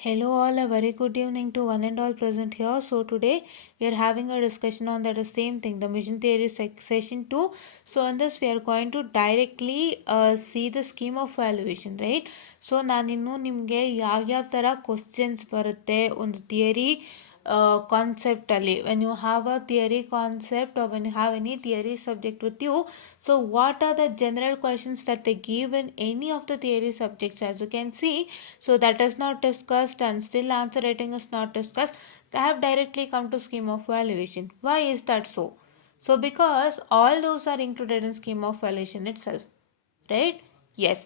Hello all, a very good evening to one and all present here. So today we are having a discussion on that same thing, the mission theory session 2. So in this we are going to directly see the scheme of valuation, right? So ನಾನಿನ್ನು ನಿಮಗೆ ಯಾವ್ಯಾವ ಥರ questions ಬರುತ್ತೆ ಒಂದು theory ಕಾನ್ಸೆಪ್ಟಲ್ಲಿ when you have a theory concept or when you have any theory subject with you, so what are the general questions that they give in any of the theory subjects? As you can see, so that is not discussed and still answer writing is not discussed. They have directly come to scheme of valuation. Why is that so? So because all those are included in scheme of valuation itself, right? Yes.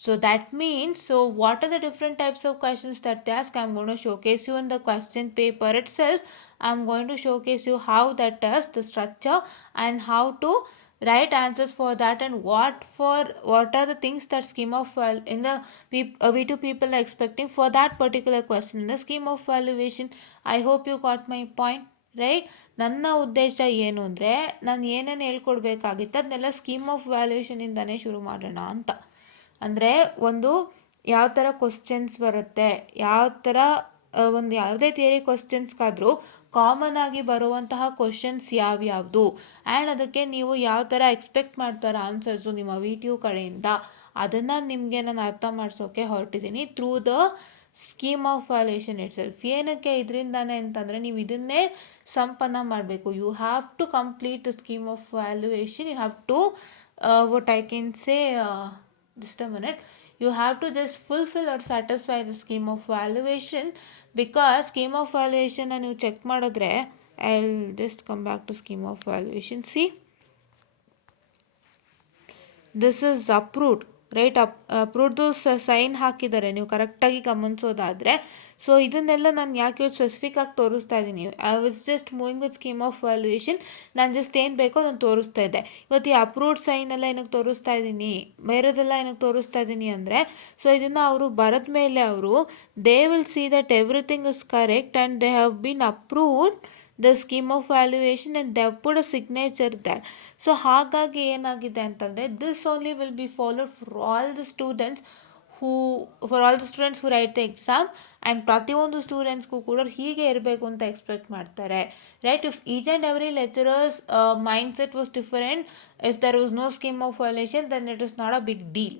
So that means, so what are the different types of questions that they ask? I'm going to showcase you in the question paper itself. I'm going to showcase you how that does the structure and how to write answers for that, and what are the things that scheme of in the V2 people are expecting for that particular question in the scheme of valuation. I hope you got my point. Right. ನನ್ನ ಉದ್ದೇಶ ಏನು ಅಂದರೆ, ನಾನು ಏನೇನು ಹೇಳ್ಕೊಡ್ಬೇಕಾಗಿತ್ತು ಅದನ್ನೆಲ್ಲ scheme of ವ್ಯಾಲ್ಯೂಯೇಷನಿಂದನೇ ಶುರು ಮಾಡೋಣ ಅಂತ. ಅಂದರೆ ಒಂದು ಯಾವ ಥರ ಕ್ವಶನ್ಸ್ ಬರುತ್ತೆ, ಯಾವ ಥರ ಒಂದು ಯಾವುದೇ ಥಿಯರಿ ಕ್ವಶನ್ಸ್ಗಾದರೂ ಕಾಮನ್ ಆಗಿ ಬರುವಂತಹ ಕ್ವಶನ್ಸ್ ಯಾವ್ಯಾವುದು, ಆ್ಯಂಡ್ ಅದಕ್ಕೆ ನೀವು ಯಾವ ಥರ ಎಕ್ಸ್ಪೆಕ್ಟ್ ಮಾಡ್ತಾರೆ ಆನ್ಸರ್ಸು ನಿಮ್ಮ VTU ಕಡೆಯಿಂದ, ಅದನ್ನು ನಿಮಗೆ ನಾನು ಅರ್ಥ ಮಾಡಿಸೋಕೆ ಹೊರಟಿದ್ದೀನಿ through the scheme of valuation itself. ಏನಕ್ಕೆ ಇದರಿಂದಾನೆ ಅಂತಂದರೆ, ನೀವು ಇದನ್ನೇ ಸಂಪನ್ನ ಮಾಡಬೇಕು. You have to complete the scheme of valuation. You have to what I can say, just a minute, you have to just fulfill or satisfy the scheme of valuation, because scheme of valuation ನೀವು check ಮಾಡಿದ್ರೆ, I'll just come back to scheme of valuation. See, this is approved, right. Approved sign ಹಾಕಿದ್ದಾರೆ, ನೀವು ಕರೆಕ್ಟಾಗಿ ಗಮನಿಸೋದಾದರೆ. So ಇದನ್ನೆಲ್ಲ ನಾನು ಯಾಕೆ specific ಆಗಿ ತೋರಿಸ್ತಾ ಇದ್ದೀನಿ, I was just moving with scheme of valuation. ನಾನು ಜಸ್ಟ್ ಏನು ಬೇಕೋ ನಾನು ತೋರಿಸ್ತಾ ಇದ್ದೆ. ಇವತ್ತು ಈ ಅಪ್ರೂವ್ಡ್ ಸೈನ್ ಎಲ್ಲ ಏನಕ್ಕೆ ತೋರಿಸ್ತಾ ಇದ್ದೀನಿ, ಬೇರೆದೆಲ್ಲ ಏನಕ್ಕೆ ತೋರಿಸ್ತಾ ಇದ್ದೀನಿ ಅಂದರೆ, ಸೊ ಇದನ್ನು ಅವರು ಬರೆದ ಮೇಲೆ ಅವರು they will see that everything is correct and they have been approved the scheme of valuation and they put a signature that. So ಹಾಗಾಗಿ ಏನಾಗಿದೆ ಅಂತಂದರೆ, this only will be followed for all the students who write the exam, and ಪ್ರತಿಯೊಂದು ಸ್ಟೂಡೆಂಟ್ಸ್ಗೂ ಕೂಡ ಹೀಗೆ ಇರಬೇಕು ಅಂತ expect ಮಾಡ್ತಾರೆ, right. If each and every lecturers mind set was different, if there was no scheme of valuation, then it is not a big deal,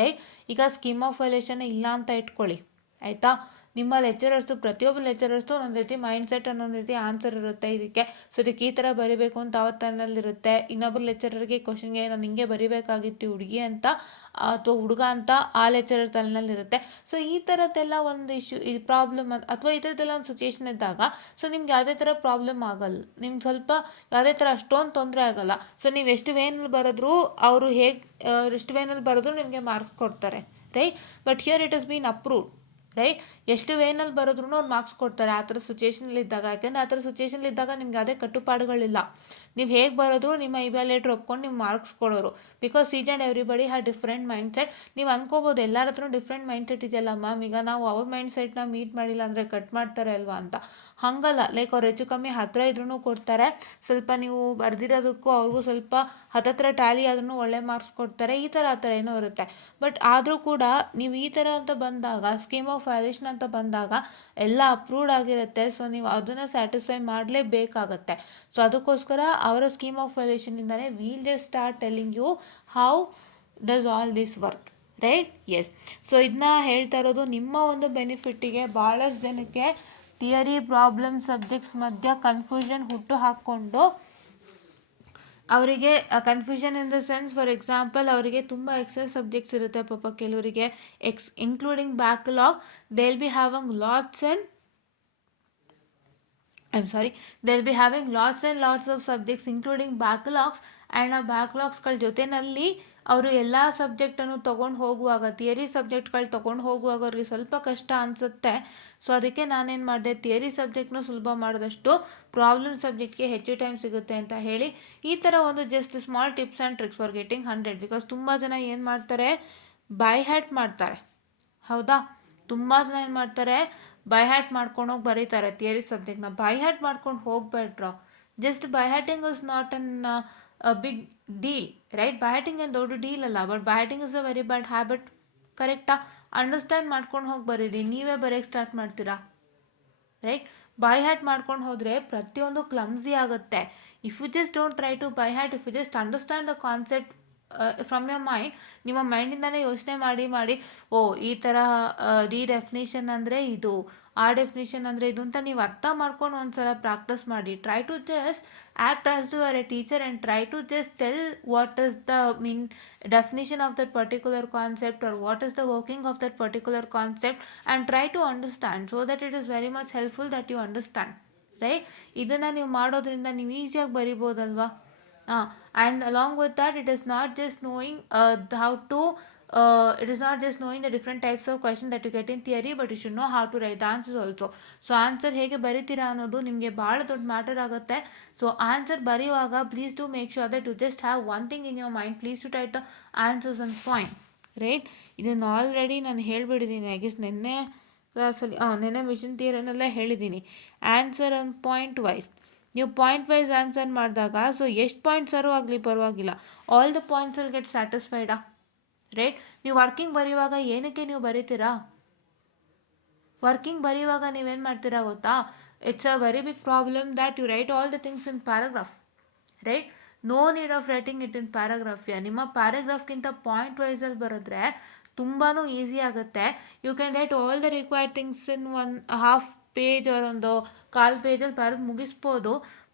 right. ಈಗ scheme of valuation ಇಲ್ಲ ಅಂತ ಇಟ್ಕೊಳ್ಳಿ, ಆಯಿತಾ. ನಿಮ್ಮ ಲೆಕ್ಚರರ್ಸು, ಪ್ರತಿಯೊಬ್ಬ ಲೆಕ್ಚರರ್ಸು ಒಂದೊಂದು ರೀತಿ ಮೈಂಡ್ ಸೆಟ್, ಅನ್ನೊಂದು ರೀತಿ ಆನ್ಸರ್ ಇರುತ್ತೆ ಇದಕ್ಕೆ. ಸೊ ಇದಕ್ಕೆ ಈ ಥರ ಬರೀಬೇಕು ಅಂತ ಅವತ್ತನ್ನಲ್ಲಿರುತ್ತೆ. ಇನ್ನೊಬ್ಬರು ಲೆಕ್ಚರರ್ಗೆ ಕ್ವಶನ್ಗೆ ನಾನು ಹಿಂಗೆ ಬರೀಬೇಕಾಗಿತ್ತು ಹುಡುಗಿ ಅಂತ ಅಥವಾ ಹುಡುಗ ಅಂತ ಆ ಲೆಕ್ಚರರ್ ತಲೆನಲ್ಲಿರುತ್ತೆ. ಸೊ ಈ ಥರದ್ದೆಲ್ಲ ಒಂದು ಈ ಪ್ರಾಬ್ಲಮ್ ಅಥವಾ ಈ ಥರದ್ದೆಲ್ಲ ಒಂದು ಸಿಚುಯೇಷನ್ ಇದ್ದಾಗ, ಸೊ ನಿಮ್ಗೆ ಯಾವುದೇ ಥರ ಪ್ರಾಬ್ಲಮ್ ಆಗಲ್ಲ, ನಿಮ್ಗೆ ಸ್ವಲ್ಪ ಯಾವುದೇ ಥರ ಅಷ್ಟೊಂದು ತೊಂದರೆ ಆಗಲ್ಲ. ಸೊ ನೀವು ಎಷ್ಟು ವೇನಲ್ಲಿ ಬರೆದ್ರು, ಅವರು ಹೇಗೆ ಎಷ್ಟು ವೇನಲ್ಲಿ ಬರೆದ್ರು ನಿಮಗೆ ಮಾರ್ಕ್ಸ್ ಕೊಡ್ತಾರೆ, right. But here it is been approved, right. ಎಷ್ಟು ವೇನಲ್ಲಿ ಬರೋದ್ರೂ ಅವ್ರು ಮಾರ್ಕ್ಸ್ ಕೊಡ್ತಾರೆ ಆ ಥರ ಸಿಚುಯೇಷನಲ್ಲಿದ್ದಾಗ. ಯಾಕೆಂದರೆ ಆ ಥರ ಸಿಚುಯೇಷನಲ್ಲಿದ್ದಾಗ ನಿಮ್ಗೆ ಯಾವುದೇ ಕಟ್ಟುಪಾಡುಗಳಿಲ್ಲ, ನೀವು ಹೇಗೆ ಬರೋದು ನಿಮ್ಮ ಇವ್ಯಾಲ್ಯೂಯೇಟರ್ ಒಪ್ಕೊಂಡು ನಿಮ್ಮ ಮಾರ್ಕ್ಸ್ ಕೊಡೋರು. Because each and everybody have different mind set. ನೀವು ಅನ್ಕೋಬೋದು ಎಲ್ಲರ ಹತ್ರ ಡಿಫ್ರೆಂಟ್ ಮೈಂಡ್ ಸೆಟ್ ಇದೆಯಲ್ಲ ಮ್ಯಾಮ್, ಈಗ ನಾವು ಅವ್ರ ಮೈಂಡ್ ಸೆಟ್ನ ಮೀಟ್ ಮಾಡಿಲ್ಲ ಅಂದರೆ ಕಟ್ ಮಾಡ್ತಾರೆ ಅಲ್ವಾ ಅಂತ. ಹಾಗಲ್ಲ, ಲೈಕ್ ಅವ್ರು ಹೆಚ್ಚು ಕಮ್ಮಿ ಹತ್ತಿರ ಇದ್ರೂ ಕೊಡ್ತಾರೆ, ಸ್ವಲ್ಪ ನೀವು ಬರೆದಿರೋದಕ್ಕೂ ಅವ್ರಿಗೂ ಸ್ವಲ್ಪ ಹತ್ತತ್ರ ಟ್ಯಾಲಿ ಆದ್ರೂ ಒಳ್ಳೆ ಮಾರ್ಕ್ಸ್ ಕೊಡ್ತಾರೆ, ಈ ಥರ ಆ ಥರ ಏನೋ ಇರುತ್ತೆ. ಬಟ್ ಆದರೂ ಕೂಡ ನೀವು ಈ ಥರ ಅಂತ ಬಂದಾಗ, ಸ್ಕೀಮ್ ಆಫ್ ವ್ಯಾಲ್ಯೂಯೇಷನ್ ಅಂತ ಬಂದಾಗ ಎಲ್ಲ ಅಪ್ರೂವ್ಡ್ ಆಗಿರುತ್ತೆ. ಸೊ ನೀವು ಅದನ್ನು ಸ್ಯಾಟಿಸ್ಫೈ ಮಾಡಲೇಬೇಕಾಗತ್ತೆ. ಸೊ ಅದಕ್ಕೋಸ್ಕರ ಅವರ ಸ್ಕೀಮ್ ಆಫ್ ವ್ಯಾಲ್ಯೂಯೇಷನಿಂದಲೇ will just start telling you how does all this work, right. Yes. So ಇದನ್ನ ಹೇಳ್ತಾ ಇರೋದು ನಿಮ್ಮ ಒಂದು ಬೆನಿಫಿಟ್ಟಿಗೆ. ಭಾಳಷ್ಟು ಜನಕ್ಕೆ ಥಿಯರಿ ಪ್ರಾಬ್ಲಮ್ ಸಬ್ಜೆಕ್ಟ್ಸ್ ಮಧ್ಯ ಕನ್ಫ್ಯೂಷನ್ ಹುಟ್ಟು ಹಾಕ್ಕೊಂಡು, ಅವರಿಗೆ confusion in the sense, for example ಅವರಿಗೆ ತುಂಬ ಎಕ್ಸಸ್ ಸಬ್ಜೆಕ್ಟ್ಸ್ ಇರುತ್ತೆ ಪಾಪ ಕೆಲವರಿಗೆ, including backlog. They will be having lots and they'll be having lots and lots of subjects including backlogs, and ಆ ಬ್ಯಾಕ್ಲಾಗ್ಸ್ಗಳ ಜೊತೆಯಲ್ಲಿ ಅವರು ಎಲ್ಲ ಸಬ್ಜೆಕ್ಟನ್ನು ತೊಗೊಂಡು ಹೋಗುವಾಗ, ಥಿಯರಿ ಸಬ್ಜೆಕ್ಟ್ಗಳು ತೊಗೊಂಡು ಹೋಗುವಾಗ ಅವ್ರಿಗೆ ಸ್ವಲ್ಪ ಕಷ್ಟ ಅನಿಸುತ್ತೆ. ಸೊ ಅದಕ್ಕೆ ನಾನೇನು ಮಾಡಿದೆ, ಥಿಯರಿ ಸಬ್ಜೆಕ್ಟ್ನೂ ಸುಲಭ ಮಾಡಿದಷ್ಟು ಪ್ರಾಬ್ಲಮ್ ಸಬ್ಜೆಕ್ಟ್ಗೆ ಹೆಚ್ಚು ಟೈಮ್ ಸಿಗುತ್ತೆ ಅಂತ ಹೇಳಿ ಈ ಥರ ಒಂದು just small tips and tricks for getting 100. Because ತುಂಬ ಜನ ಏನು ಮಾಡ್ತಾರೆ, ಬೈ ಹ್ಯಾಟ್ ಮಾಡ್ತಾರೆ, ಹೌದಾ. ತುಂಬ ಜನ ಏನು ಮಾಡ್ತಾರೆ, ಬೈ ಹ್ಯಾಟ್ ಮಾಡ್ಕೊಂಡು ಹೋಗಿ ಬರೀತಾರೆ ಥಿಯರಿ ಸಬ್ಜೆಕ್ಟ್ನ. ಬೈ ಹ್ಯಾಟ್ ಮಾಡ್ಕೊಂಡು ಹೋಗ್ಬೇಡ್ರ. Just by hearting is not an big deal, right. By hearting ಏನು ದೊಡ್ಡ ಡೀಲ್ ಅಲ್ಲ, but by hearting is a very bad habit, ಕರೆಕ್ಟಾ? ಅಂಡರ್ಸ್ಟ್ಯಾಂಡ್ ಮಾಡ್ಕೊಂಡು ಹೋಗಿ ಬರೀರಿ, ನೀವೇ ಬರೆಯೋಕ್ಕೆ ಸ್ಟಾರ್ಟ್ ಮಾಡ್ತೀರಾ, ರೈಟ್? ಬೈ ಹ್ಯಾಟ್ ಮಾಡ್ಕೊಂಡು ಹೋದರೆ ಪ್ರತಿಯೊಂದು ಕ್ಲಮ್ಸಿ ಆಗುತ್ತೆ. If you just don't try to by heart, if you just understand the concept from your mind, ನಿಮ್ಮ ಮೈಂಡಿಂದಲೇ ಯೋಚನೆ ಮಾಡಿ ಮಾಡಿ, ಓ ಈ ಥರ ಡಿ ಡೆಫಿನೇಷನ್ ಅಂದರೆ ಇದು, ಆ ಡೆಫಿನೇಷನ್ ಅಂದರೆ ಇದು ಅಂತ ನೀವು ಅರ್ಥ ಮಾಡ್ಕೊಂಡು ಒಂದ್ಸಲ ಪ್ರಾಕ್ಟೀಸ್ ಮಾಡಿ. Try to just act as you are a teacher and try to just tell what is the mean definition of that particular concept or what is the working of that particular concept, and try to understand so that it is very much helpful that you understand, right? ಇದನ್ನು ನೀವು ಮಾಡೋದ್ರಿಂದ ನೀವು ಈಸಿಯಾಗಿ ಬರಿಬೋದಲ್ವಾ? And along with that, it is not just knowing how to it is not just knowing the different types of questions that you get in theory, but you should know how to write the answers also. So answer ಹೇಗೆ ಬರಿತೀರಾ ಅನ್ನೋದು ನಿಮಗೆ ಭಾಳ ದೊಡ್ಡ matter ಆಗುತ್ತೆ. So answer ಬರೆಯುವಾಗ please to make sure that you just have one thing in your mind, please to tight the answers and point, right? ಇದನ್ನು already ನಾನು ಹೇಳಿಬಿಟ್ಟಿದ್ದೀನಿ, ಐ ಗೆಸ್ ನಿನ್ನೆ ಕ್ಲಾಸಲ್ಲಿ ನಿನ್ನೆ ಮಿಷನ್ ಥಿಯರಿನೆಲ್ಲ ಹೇಳಿದ್ದೀನಿ. ಆನ್ಸರ್ ಆನ್ ಪಾಯಿಂಟ್ ವೈಸ್, ನೀವು ಪಾಯಿಂಟ್ ವೈಸ್ ಆನ್ಸರ್ ಮಾಡಿದಾಗ, ಸೊ ಎಷ್ಟು ಪಾಯಿಂಟ್ಸ್ ಆಗಲಿ ಪರವಾಗಿಲ್ಲ, all the points will get ಸ್ಯಾಟಿಸ್ಫೈಡಾ, ರೈಟ್? ನೀವು ವರ್ಕಿಂಗ್ ಬರೆಯುವಾಗ ಏನಕ್ಕೆ ನೀವು ಬರೀತೀರಾ? ವರ್ಕಿಂಗ್ ಬರೆಯುವಾಗ ನೀವೇನು ಮಾಡ್ತೀರಾ ಗೊತ್ತಾ? It's a very big problem that you write all the things in paragraph, right? No need of writing it in paragraph. ನಿಮ್ಮ ಪ್ಯಾರಾಗ್ರಾಫ್ಗಿಂತ ಪಾಯಿಂಟ್ ವೈಸಲ್ಲಿ ಬರೆದ್ರೆ ತುಂಬಾ ಈಸಿ ಆಗುತ್ತೆ. You can write all the required things in one half page ಒಂದು ಕಾಲು ಪೇಜಲ್ಲಿ ಬರೆದು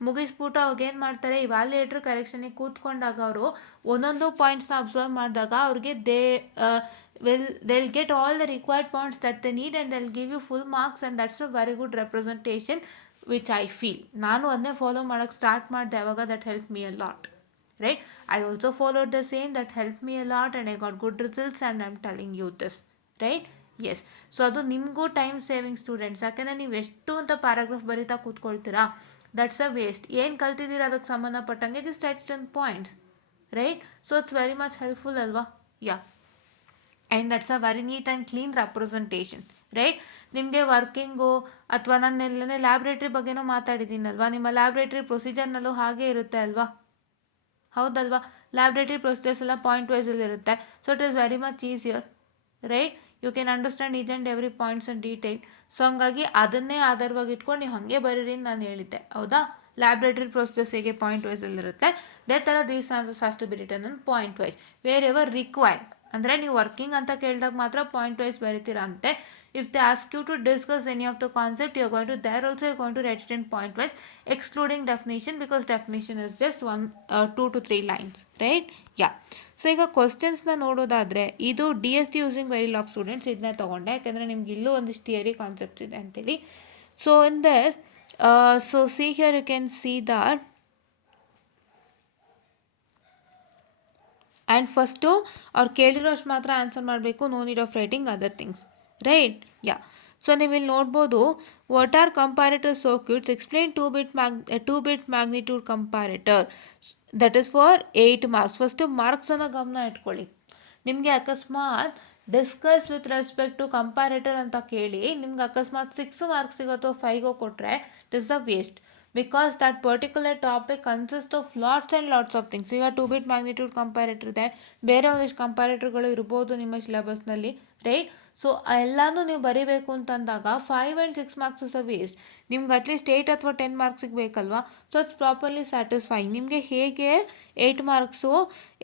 ಮುಗಿಸ್ಬಿಟ್ಟು ಅವಾಗ ಏನು ಮಾಡ್ತಾರೆ, ಇವ್ಯಾಲ್ಯೂಯೇಟ್ರ್ ಕರೆಕ್ಷನಿಗೆ ಕೂತ್ಕೊಂಡಾಗ ಅವರು ಒಂದೊಂದು ಪಾಯಿಂಟ್ಸ್ನ ಅಬ್ಸರ್ವ್ ಮಾಡಿದಾಗ ಅವ್ರಿಗೆ they'll get all the required points that they need and they'll give you full marks, and that's a very good representation which I feel. ನಾನು ಅದನ್ನೇ ಫಾಲೋ ಮಾಡೋಕ್ಕೆ ಸ್ಟಾರ್ಟ್ ಮಾಡಿದೆ ಅವಾಗ. that helped me a lot, right? I also followed the same, that helped me a lot and I got good results, and I'm telling you this, right? Yes. So ಅದು ನಿಮಗೂ time saving students. ಯಾಕೆಂದರೆ ನೀವು ಎಷ್ಟು ಅಂತ paragraph ಬರೀತಾ ಕೂತ್ಕೊಳ್ತೀರಾ, that's a waste. ಏನು ಕಲ್ತಿದ್ದೀರಾ ಅದಕ್ಕೆ ಸಂಬಂಧಪಟ್ಟಂಗೆ just write it in points, right? So it's very much helpful ಅಲ್ವಾ? Yeah. And that's a very neat and clean representation, right? ನಿಮಗೆ ವರ್ಕಿಂಗು ಅಥವಾ ನಾನೆಲ್ಲನೇ ಲ್ಯಾಬ್ರೇಟ್ರಿ ಬಗ್ಗೆನೂ ಮಾತಾಡಿದ್ದೀನಲ್ವಾ, ನಿಮ್ಮ ಲ್ಯಾಬ್ರೇಟ್ರಿ ಪ್ರೊಸೀಜರ್ನಲ್ಲೂ ಹಾಗೆ ಇರುತ್ತೆ ಅಲ್ವಾ? ಹೌದಲ್ವಾ? ಲ್ಯಾಬ್ರೇಟ್ರಿ ಪ್ರೊಸೀಜರ್ಸ್ ಎಲ್ಲ ಪಾಯಿಂಟ್ ವೈಸಲ್ಲಿರುತ್ತೆ. So it is very much easier, right? You can understand each and every points in detail. So ಹಂಗಾಗಿ ಅದನ್ನೇ ಆಧಾರವಾಗಿ ಇಟ್ಕೊಂಡು ನೀವು ಹಾಗೆ ಬರೀರಿ ನಾನು ಹೇಳಿದ್ದೆ, ಹೌದಾ? ಲ್ಯಾಬ್ರೇಟರಿ ಪ್ರೊಸೆಸ್ ಹೇಗೆ ಪಾಯಿಂಟ್ ವೈಸಲ್ಲಿರುತ್ತೆ, ಅದೇ ಥರ these answers has to be written in point wise wherever required. ಅಂದರೆ ನೀವು ವರ್ಕಿಂಗ್ ಅಂತ ಕೇಳಿದಾಗ ಮಾತ್ರ ಪಾಯಿಂಟ್ ವೈಸ್ ಬರೀತೀರಾ ಅಂತೆ. If they ask you to discuss any of the concept, you are going to there also you going to write it in point wise excluding definition, because definition is just 2 to 3 lines, right? Yeah. So ಈಗ ಕ್ವಶನ್ಸ್ನ ನೋಡೋದಾದರೆ, ಇದು DST using very lock students, ಇದನ್ನೇ ತೊಗೊಂಡೆ ಯಾಕೆಂದರೆ ನಿಮ್ಗೆ ಇಲ್ಲೂ ಒಂದಿಷ್ಟು ಥಿಯರಿ ಕಾನ್ಸೆಪ್ಟ್ಸ್ ಇದೆ ಅಂತೇಳಿ. So in this so see here, you can see that, and first ಅವ್ರು ಕೇಳಿರೋಷ್ಟು ಮಾತ್ರ ಆನ್ಸರ್ ಮಾಡಬೇಕು, no need of writing other things, right? Yeah. So ನೀವು ಇಲ್ಲಿ ನೋಡ್ಬೋದು, what are comparator circuits, explain 2-bit magnitude comparator, that is for 8 marks. First ಮಾರ್ಕ್ಸನ್ನು ಗಮನ ಇಟ್ಕೊಳ್ಳಿ. ನಿಮಗೆ ಅಕಸ್ಮಾತ್ discuss with respect to comparator ಅಂತ ಕೇಳಿ ನಿಮ್ಗೆ ಅಕಸ್ಮಾತ್ 6 ಮಾರ್ಕ್ಸ್ ಸಿಗುತ್ತೋ 5 ಕೊಟ್ಟರೆ it is a waste, because that particular topic consist of lots and lots of things. ಈಗ 2-bit ಮ್ಯಾಗ್ನಿಟ್ಯೂಡ್ ಕಂಪ್ಯಾರೇಟರ್ ಇದೆ, ಬೇರೆ ಒಂದಿಷ್ಟು ಕಂಪ್ಯಾರೇಟರ್ಗಳು ಇರ್ಬೋದು ನಿಮ್ಮ ಸಿಲೆಬಸ್ನಲ್ಲಿ, ರೈಟ್? ಸೊ ಎಲ್ಲನೂ ನೀವು ಬರೀಬೇಕು ಅಂತಂದಾಗ 5 and 6 marks is a waste. ನಿಮ್ಗೆ ಅಟ್ಲೀಸ್ಟ್ 8 ಅಥವಾ 10 ಮಾರ್ಕ್ಸ್ ಸಿಗಬೇಕಲ್ವಾ? So it's properly satisfying. ನಿಮಗೆ ಹೇಗೆ 8 marks,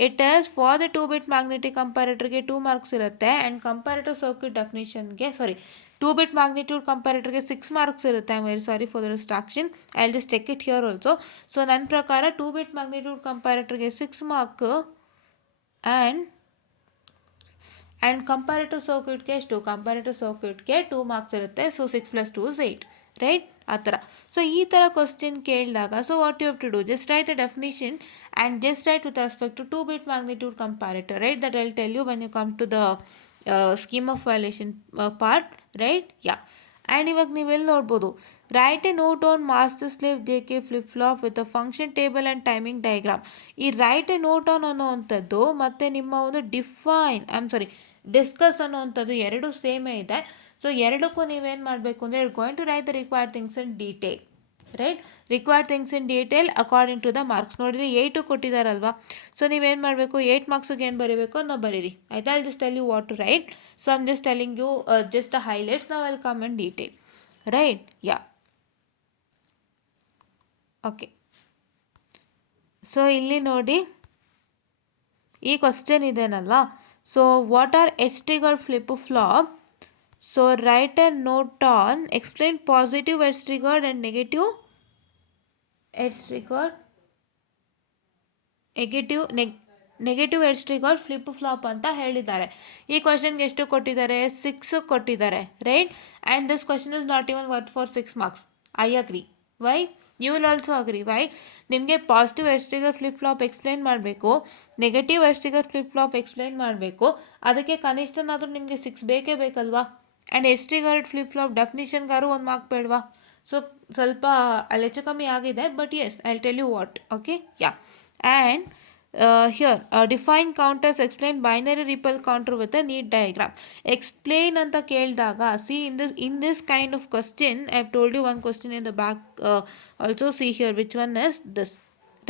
it is for the 2-bit magnetic ಕಂಪ್ಯಾರೇಟರ್ಗೆ 2 ಮಾರ್ಕ್ಸ್ ಇರುತ್ತೆ, ಆ್ಯಂಡ್ ಕಂಪ್ಯಾರೇಟರ್ ಸರ್ಕ್ಯೂಟ್ ಡೆಫಿನೇಷನ್ಗೆ 2-bit ಮ್ಯಾಗ್ನಿಟ್ಯೂಡ್ ಕಂಪ್ಯಾರೇಟರ್ಗೆ 6 ಮಾರ್ಕ್ಸ್ ಇರುತ್ತೆ. I am very sorry for the distraction, I will just check it here also. So ನನ್ನ ಪ್ರಕಾರ 2-bit magnitude ಕಂಪ್ಯಾರೇಟರ್ಗೆ 6 mark and comparator ಸರ್ಕ್ಯೂಟ್ಗೆ ಎಷ್ಟು, ಕಂಪ್ಯಾರೇಟರ್ ಸರ್ಕ್ಯೂಟ್ಗೆ 2 ಮಾರ್ಕ್ಸ್ ಇರುತ್ತೆ. So 6 + 2 is 8, right? ಆ ಥರ. ಸೊ ಈ ಥರ ಕ್ವಶನ್ ಕೇಳಿದಾಗ, so what you have to do, just write the definition and just write with respect to 2-bit magnitude comparator, right? That I will tell you when you come to the scheme of valuation part, right? Yeah. And ಇವಾಗ ನೀವೆಲ್ಲಿ ನೋಡ್ಬೋದು, right a note on master slave JK flip flop with a function table and timing diagram. ಈ right a note on ಅನ್ನೋವಂಥದ್ದು ಮತ್ತು ನಿಮ್ಮ ಒಂದು discuss ಅನ್ನೋವಂಥದ್ದು ಎರಡು ಸೇಮೇ ಇದೆ. So ಎರಡಕ್ಕೂ ನೀವೇನು ಮಾಡಬೇಕು ಅಂದರೆ going to write the required things in detail, right. Required things in detail according to the marks. ನೋಡಿರಿ 8 ಕೊಟ್ಟಿದ್ದಾರಲ್ವಾ, ಸೊ ನೀವೇನು ಮಾಡಬೇಕು, 8 ಮಾರ್ಕ್ಸಿಗೆ ಏನು ಬರೀಬೇಕು ಅನ್ನೋ ಬರೀರಿ, ಆಯಿತಾ. I just tell you what to write. So I'm just telling you just the highlights. ನಾವು will come in detail, right. Yeah, okay. So ಇಲ್ಲಿ ನೋಡಿ ಈ ಕ್ವಶನ್ ಇದೆನಲ್ಲ, so what are edge triggered flip flop. So write and note on explain positive edge triggered and negative edge triggered flip flop ಅಂತ ಹೇಳಿದ್ದಾರೆ. ಈ ಕ್ವಶನ್ಗೆ ಎಷ್ಟು ಕೊಟ್ಟಿದ್ದಾರೆ, 6 ಕೊಟ್ಟಿದ್ದಾರೆ, right. And this question is not even worth for 6 marks. I agree. Why? You will also agree. Why? ನಿಮಗೆ positive edge trigger flip flop explain ಮಾಡಬೇಕು, negative edge trigger flip flop explain ಮಾಡಬೇಕು, ಅದಕ್ಕೆ ಕನಿಷ್ಠನಾದರೂ ನಿಮಗೆ 6 ಬೇಕೇ ಬೇಕಲ್ವಾ. And edge triggered flip flop ಡೆಫಿನಿಷನ್ಗಾರು 1 mark ಬೇಡವಾ. ಸೊ ಸ್ವಲ್ಪ ಅಲ್ಲಿ ಹೆಚ್ಚು ಕಮ್ಮಿ ಆಗಿದೆ, but yes I will tell you what. Okay, yeah. And here define counters, explain binary ripple counter with a neat diagram. Explain ಅಂತ ಕೇಳಿದಾಗ, see in this kind of question I have told you one question in the back also. See here which one is this,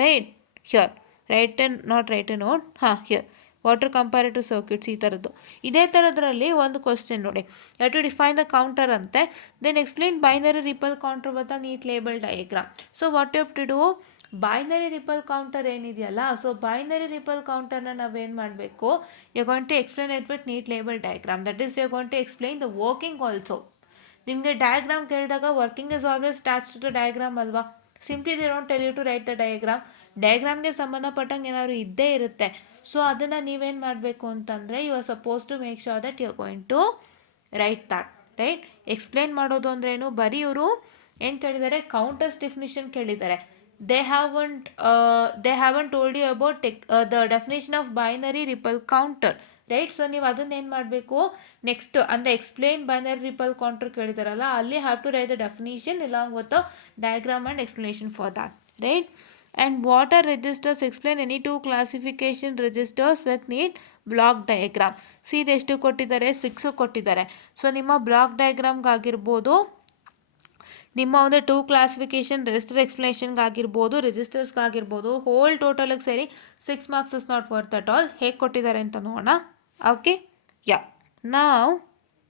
right. Here write and not write and note, ಹಾಂ, here what are comparative circuits, ಈ ಥರದ್ದು. ಇದೇ ಥರದ್ರಲ್ಲಿ ಒಂದು question ನೋಡಿ, you to define the counter ಅಂತೆ, then explain binary ripple counter with a neat label diagram. So what you have to do, binary ripple counter ಏನಿದೆಯಲ್ಲ, so binary ripple ಕೌಂಟರ್ನ ನಾವೇನು ಮಾಡಬೇಕು, you going to explain it with neat label diagram. That is you going to explain the working also. ನಿಮಗೆ diagram ಕೇಳಿದಾಗ working is always attached to the diagram ಅಲ್ವಾ. Simply they don't tell you to write the diagram. ಡಯಾಗ್ರಾಮ್ಗೆ ಸಂಬಂಧಪಟ್ಟಂಗೆ ಏನಾದ್ರು ಇದ್ದೇ ಇರುತ್ತೆ. So ಅದನ್ನು ನೀವೇನು ಮಾಡಬೇಕು ಅಂತಂದರೆ, you are suppose to make sure that you are going to write that, right. Explain ಮಾಡೋದು ಅಂದ್ರೇನು, ಬರೀ ಇವರು ಏನು ಕೇಳಿದ್ದಾರೆ, ಕೌಂಟರ್ಸ್ ಡೆಫಿನಿಷನ್ ಕೇಳಿದ್ದಾರೆ. they haven't told you about the definition of binary ripple counter, right. So ನೀವು ಅದನ್ನ ಏನು ಮಾಡಬೇಕು, ನೆಕ್ಸ್ಟ್ ಅಂದರೆ ಎಕ್ಸ್ಪ್ಲೇನ್ ಬೈನರಿ ರಿಪಲ್ ಕೌಂಟರ್ ಕೇಳಿದಾರಲ್ಲ, ಅಲ್ಲಿ have to write the definition along with the diagram and explanation for that, right. And what are registers, explain any 2 classification registers with neat block diagram. See ಇದೆಷ್ಟು ಕೊಟ್ಟಿದ್ದಾರೆ, 6 ಕೊಟ್ಟಿದ್ದಾರೆ. So ನಿಮ್ಮ block ಡಯಾಗ್ರಾಮ್ಗಾಗಿರ್ಬೋದು, ನಿಮ್ಮ ಒಂದು 2 classification register ಎಕ್ಸ್ಪ್ಲನೇಷನ್ಗಾಗಿರ್ಬೋದು, ರಿಜಿಸ್ಟರ್ಸ್ಗಾಗಿರ್ಬೋದು, ಹೋಲ್ ಟೋಟಲಿಗೆ ಸೇರಿ 6 marks is not worth at all. ಹೇಗೆ ಕೊಟ್ಟಿದ್ದಾರೆ ಅಂತ ನೋಡೋಣ. Okay, yeah. ನಾವ್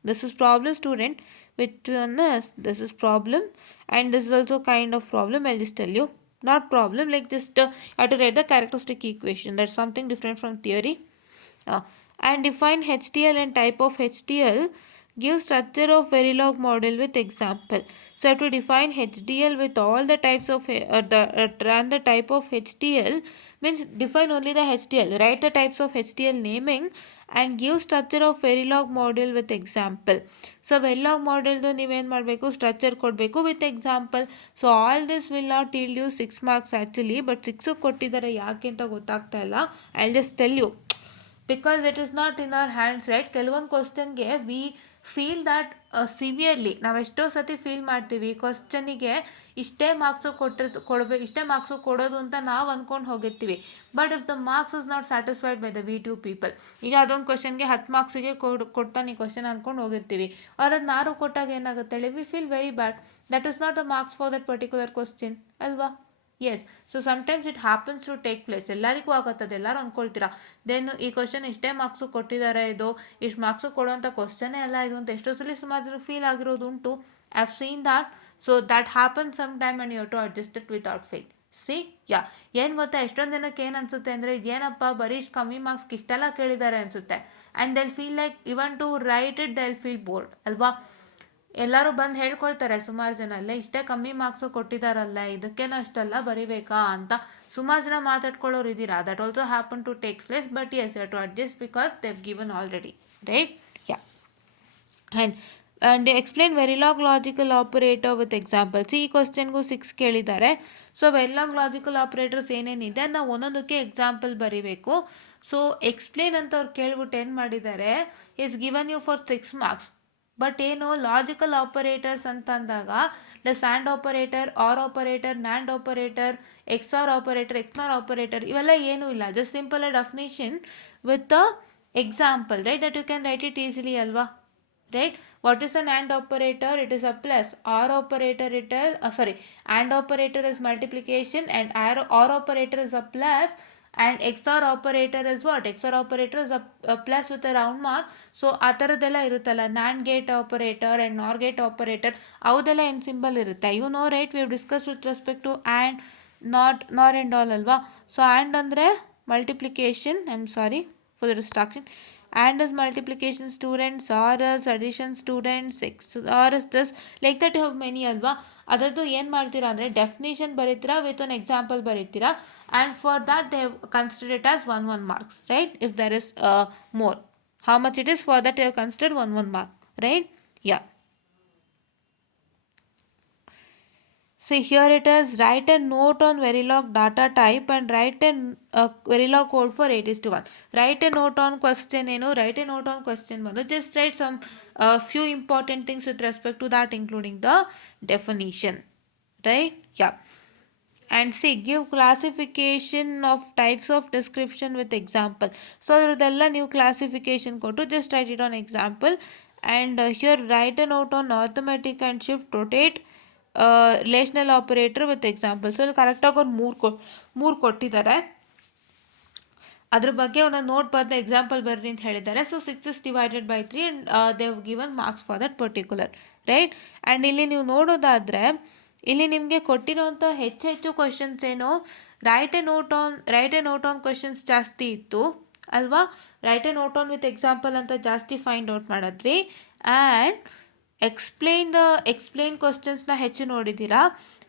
this is problem student, which one is this is problem and this is also kind of problem. I just tell you, not problem, like just have to write the characteristic equation. That's something different from theory. And define HTL and type of HTL. Give structure of Verilog model with example. So I have to define HDL with all the types of the type of HTL means define only the HTL. Write the types of HTL naming and give structure of Verilog model with example. So Verilog model do ನೀವೇನು ಮಾಡಬೇಕು, structure ಕೊಡಬೇಕು with example. So all this will not yield you 6 marks actually, but 6 ಕೊಟ್ಟಿದ್ದಾರೆ, ಯಾಕೆ ಅಂತ ಗೊತ್ತಾಗ್ತಾ ಇಲ್ಲ. I will just tell you, because it is not in our hands, right. ಕೆಲವೊಂದು ಕ್ವಶನ್ಗೆ ವಿ ಫೀಲ್ ದ್ಯಾಟ್ ಸಿವಿಯರ್ಲಿ, ನಾವು ಎಷ್ಟೋ ಸತಿ ಫೀಲ್ ಮಾಡ್ತೀವಿ, ಕ್ವಶನಿಗೆ ಇಷ್ಟೇ ಮಾರ್ಕ್ಸು ಇಷ್ಟೇ ಮಾರ್ಕ್ಸು ಕೊಡೋದು ಅಂತ ನಾವು ಅಂದ್ಕೊಂಡು ಹೋಗಿರ್ತೀವಿ. But if the marks is not satisfied by the V2 people, ಈಗ ಅದೊಂದು ಕ್ವಶನ್ಗೆ 10 ಮಾರ್ಕ್ಸಿಗೆ ಕೊಡ್ತಾನೆ ಈ ಕ್ವಶನ್ ಅಂದ್ಕೊಂಡು ಹೋಗಿರ್ತೀವಿ. ಅವ್ರು ಅದು 4 ಕೊಟ್ಟಾಗ ಏನಾಗುತ್ತೆ ಹೇಳಿ, we feel very bad. That is not the marks for that particular question ಅಲ್ವಾ. Yes, so sometimes it happens to take place. ಎಲ್ಲರಿಗೂ ಆಗುತ್ತದೆ, ಎಲ್ಲರೂ ಅಂದ್ಕೊಳ್ತೀರಾ ದೆನ್ ಈ ಕ್ವಶನ್ ಇಷ್ಟೇ ಮಾರ್ಕ್ಸು ಕೊಟ್ಟಿದ್ದಾರೆ, ಇದು ಇಷ್ಟು ಮಾರ್ಕ್ಸು ಕೊಡುವಂಥ ಕ್ವಶನೇ ಅಲ್ಲ ಇದು ಅಂತ ಎಷ್ಟೋ ಸಲ ಸುಮಾರು ಜನಕ್ಕೆ ಫೀಲ್ ಆಗಿರೋದು ಉಂಟು. I have seen that. So that happen some time and you have to adjust it without fail. See, yeah. ಏನು ಗೊತ್ತಾ, ಎಷ್ಟೊಂದು ಜನಕ್ಕೆ ಏನು ಅನಿಸುತ್ತೆ ಅಂದರೆ, ಇದೇನಪ್ಪ ಬರೀ ಇಷ್ಟು ಕಮ್ಮಿ ಮಾರ್ಕ್ಸ್ಗೆ ಇಷ್ಟೆಲ್ಲ ಕೇಳಿದ್ದಾರೆ ಅನಿಸುತ್ತೆ. And they'll feel like even to write it they'll feel bored ಅಲ್ವಾ. ಎಲ್ಲರೂ ಬಂದು ಹೇಳ್ಕೊಳ್ತಾರೆ ಸುಮಾರು ಜನ, ಅಲ್ಲೇ ಇಷ್ಟೇ ಕಮ್ಮಿ ಮಾರ್ಕ್ಸು ಕೊಟ್ಟಿದ್ದಾರಲ್ಲ, ಇದಕ್ಕೇನೋ ಅಷ್ಟೆಲ್ಲ ಬರಿಬೇಕಾ ಅಂತ ಸುಮಾರು ಜನ ಮಾತಾಡ್ಕೊಳ್ಳೋರು ಇದ್ದೀರಾ. That also happen to takes place, but yes you have to adjust because they have given already, right. Yeah. And explain Verilog logical operator with examples. ಈ ಕ್ವಶನ್ಗೂ 6 ಕೇಳಿದ್ದಾರೆ. ಸೊ ವೆರಿಲಾಗ್ ಲಾಜಿಕಲ್ ಆಪರೇಟರ್ಸ್ ಏನೇನಿದೆ ನಾವು ಒಂದೊಂದಕ್ಕೆ ಎಕ್ಸಾಂಪಲ್ ಬರೀಬೇಕು. So explain ಅಂತ ಅವ್ರು ಕೇಳ್ಬಿಟ್ಟು ಏನು ಮಾಡಿದ್ದಾರೆ, is given you for 6 marks. But ಏನು ಲಾಜಿಕಲ್ ಆಪರೇಟರ್ಸ್ ಅಂತಂದಾಗ the AND operator, OR operator, NAND operator, XOR operator, XNOR operator ಇವೆಲ್ಲ ಏನೂ ಇಲ್ಲ. Just simple a definition with a example, right, that you can write it easily ಅಲ್ವಾ, right. What is an AND operator? It is a plus. OR operator, it is, AND operator is multiplication, and OR operator is a plus, and XOR operator is what? XOR operator is a plus with a round mark. So ಆ ಥರದ್ದೆಲ್ಲ ಇರುತ್ತಲ್ಲ, NAND gate operator and NOR gate operator, ಅವದೆಲ್ಲ ಏನು symbol ಇರುತ್ತೆ, you know right, we have discuss with respect to and nor and all ಅಲ್ವಾ. So and ಅಂದರೆ multiplication, I am sorry for the distraction. And is multiplication students, or is addition students, or is this, like that you have many ಅಲ್ವಾ. ಅದರದ್ದು ಏನು ಮಾಡ್ತೀರಾ ಅಂದರೆ definition ಬರೀತೀರಾ with one example ಬರೀತೀರಾ, and for that they have consider it as 1 marks, right. If there is more, how much it is, for that you have considered 1 mark, right? Yeah. See, here it is, write a note on Verilog data type and write a Verilog code for 8:1. Write a note on question, write a note on question. Just write some few important things with respect to that, including the definition, right? Yeah. And see, give classification of types of description with example. So ಅದರದೆಲ್ಲ ನೀವು classification ಕೊಟ್ಟು just write it on example. And here write a note on arithmetic and shift rotate relational operator with example. So ಇಲ್ಲಿ ಕರೆಕ್ಟಾಗಿ ಅವ್ರು ಮೂರು ಕೊಟ್ಟಿದ್ದಾರೆ, ಅದ್ರ ಬಗ್ಗೆ ಒಂದು ನೋಟ್ ಬರೆದು ಎಕ್ಸಾಂಪಲ್ ಬರ್ರಿ ಅಂತ ಹೇಳಿದ್ದಾರೆ. So 6 is divided by 3 and they have given marks for that particular, right. And ಇಲ್ಲಿ ನೀವು ನೋಡೋದಾದರೆ ಇಲ್ಲಿ ನಿಮಗೆ ಕೊಟ್ಟಿರೋಂಥ ಹೆಚ್ಚು ಕ್ವಶನ್ಸ್ ಏನು, write a note on questions ಜಾಸ್ತಿ ಇತ್ತು ಅಲ್ವಾ. Write a note on with example ಅಂತ ಜಾಸ್ತಿ ಫೈಂಡ್ ಔಟ್ ಮಾಡಿದ್ರಿ. ಆ್ಯಂಡ್ ಎಕ್ಸ್ಪ್ಲೇನ್ ಕ್ವಶನ್ಸ್ನ ಹೆಚ್ಚು ನೋಡಿದ್ದೀರಾ.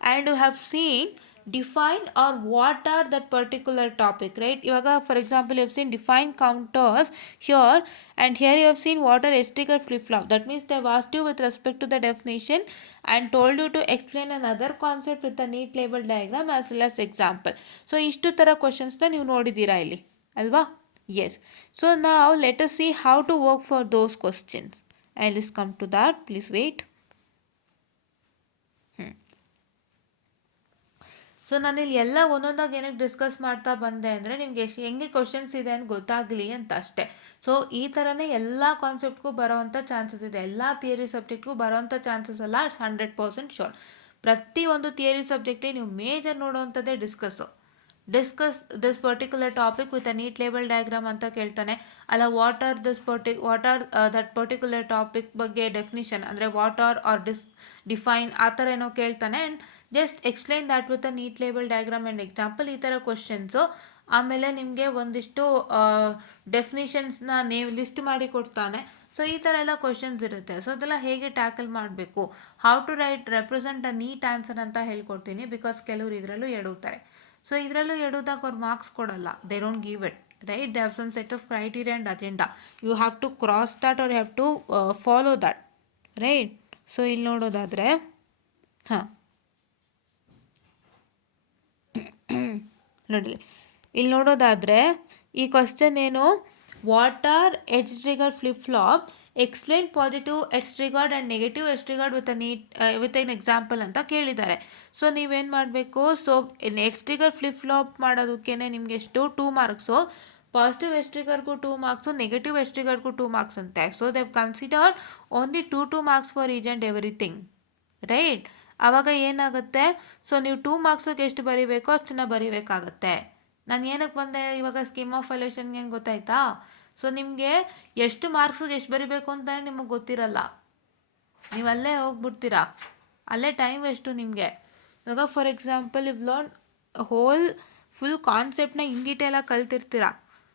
And you have seen define or what are that particular topic, right. ಇವಾಗ for example you have seen define counters here, and here you have seen what are edge-trigger flip-flop. That means they asked you with respect to the definition and told you to explain another concept with a neat label diagram as well as example. So ಇಷ್ಟು ಥರ ಕ್ವಶನ್ಸ್ನ ನೀವು ನೋಡಿದ್ದೀರಾ ಇಲ್ಲಿ ಅಲ್ವಾ. Yes. So ನಾವು let us see how to work for those questions. I'll just come to that, please wait. So ನಾನಿಲ್ಲಿ ಎಲ್ಲ ಒಂದೊಂದಾಗಿ ಏನಕ್ಕೆ ಡಿಸ್ಕಸ್ ಮಾಡ್ತಾ ಬಂದೆ ಅಂದರೆ ನಿಮಗೆ ಹೆಂಗೆ ಕ್ವಶನ್ಸ್ ಇದೆ ಅಂತ ಗೊತ್ತಾಗಲಿ ಅಂತ ಅಷ್ಟೇ. ಸೊ ಈ ಥರನೇ ಎಲ್ಲ ಕಾನ್ಸೆಪ್ಟ್ಗೂ ಬರೋವಂಥ ಚಾನ್ಸಸ್ ಇದೆ, ಎಲ್ಲ ಥಿಯರಿ ಸಬ್ಜೆಕ್ಟ್ಗೂ ಬರೋವಂಥ ಚಾನ್ಸಸ್ ಅಲ್ಲ, ಇಟ್ಸ್ 100% ಶೋರ್. ಪ್ರತಿಯೊಂದು ಥಿಯರಿ ಸಬ್ಜೆಕ್ಟಿಗೆ ನೀವು ಮೇಜರ್ ನೋಡೋವಂಥದ್ದೇ discuss this particular topic with a neat label diagram ಅಂತ ಕೇಳ್ತಾನೆ, ಅಲ್ಲ what are that particular topic ಬಗ್ಗೆ ಡೆಫಿನಿಷನ್ ಅಂದರೆ ವಾಟ್ ಆರ್ ಡಿಫೈನ್ ಆ ಥರ ಏನೋ ಕೇಳ್ತಾನೆ. And just explain that with a neat label diagram and example, ಈ ಥರ ಕ್ವಶನ್ಸು. ಆಮೇಲೆ ನಿಮಗೆ ಒಂದಿಷ್ಟು ಡೆಫಿನಿಷನ್ಸ್ನ ಲಿಸ್ಟ್ ಮಾಡಿ ಕೊಡ್ತಾನೆ. ಸೊ ಈ ಥರ ಎಲ್ಲ ಕ್ವಶನ್ಸ್ ಇರುತ್ತೆ. ಸೊ ಅದೆಲ್ಲ ಹೇಗೆ ಟ್ಯಾಕಲ್ ಮಾಡಬೇಕು, how to represent a neat answer ಅಂತ ಹೇಳ್ಕೊಡ್ತೀನಿ. ಬಿಕಾಸ್ ಕೆಲವರು ಇದರಲ್ಲೂ ಎಡುತ್ತಾರೆ. ಸೊ ಇದರಲ್ಲೂ ಎಡೋದಾಗ ಅವ್ರು ಮಾರ್ಕ್ಸ್ ಕೊಡಲ್ಲ, they don't give it, right. They have some set of criteria and agenda. You have to cross that or you have to follow that, right. So ಇಲ್ಲಿ ನೋಡೋದಾದರೆ ನೋಡಲಿ, ಇಲ್ಲಿ ನೋಡೋದಾದರೆ ಈ ಕ್ವಶನ್ ಏನು, what are edge trigger flip flop, explain positive edge triggered and negative edge triggered with an example ಅಂತ ಕೇಳಿದ್ದಾರೆ. So ನೀವೇನು ಮಾಡಬೇಕು, so edge trigger flip flop ಮಾಡೋದಕ್ಕೆ ನಿಮಗೆ ಎಷ್ಟು 2 ಮಾರ್ಕ್ಸು, ಪಾಸಿಟಿವ್ ಎಡ್ಜ್ ಟ್ರಿಗರ್ಗೂ 2 ಮಾರ್ಕ್ಸು, ನೆಗೆಟಿವ್ ಎಡ್ಜ್ ಟ್ರಿಗರ್ಗೂ 2 ಮಾರ್ಕ್ಸ್ ಅಂತೆ. So they have considered only 2 marks for each and everything, right. ಆವಾಗ ಏನಾಗುತ್ತೆ, ಸೊ ನೀವು 2 ಮಾರ್ಕ್ಸಿಗೆ ಎಷ್ಟು ಬರೀಬೇಕೋ ಅಷ್ಟನ್ನ ಬರೀಬೇಕಾಗತ್ತೆ. ನಾನು ಏನಕ್ಕೆ ಬಂದೆ ಇವಾಗ ಸ್ಕೀಮ್ ಆಫ್ ವ್ಯಾಲ್ಯೂಷನ್ಗೆ ಏನು ಗೊತ್ತಾಯ್ತಾ. ಸೊ ನಿಮಗೆ ಎಷ್ಟು ಮಾರ್ಕ್ಸಿಗೆ ಎಷ್ಟು ಬರೀಬೇಕು ಅಂತಲೇ ನಿಮಗೆ ಗೊತ್ತಿರಲ್ಲ, ನೀವು ಅಲ್ಲೇ ಹೋಗ್ಬಿಡ್ತೀರಾ, ಅಲ್ಲೇ ಟೈಮ್ ವೇಸ್ಟು ನಿಮಗೆ. ಇವಾಗ for example if learn full ಕಾನ್ಸೆಪ್ಟನ್ನ ಇನ್ ಡೀಟೇಲಾಗಿ ಕಲ್ತಿರ್ತೀರ.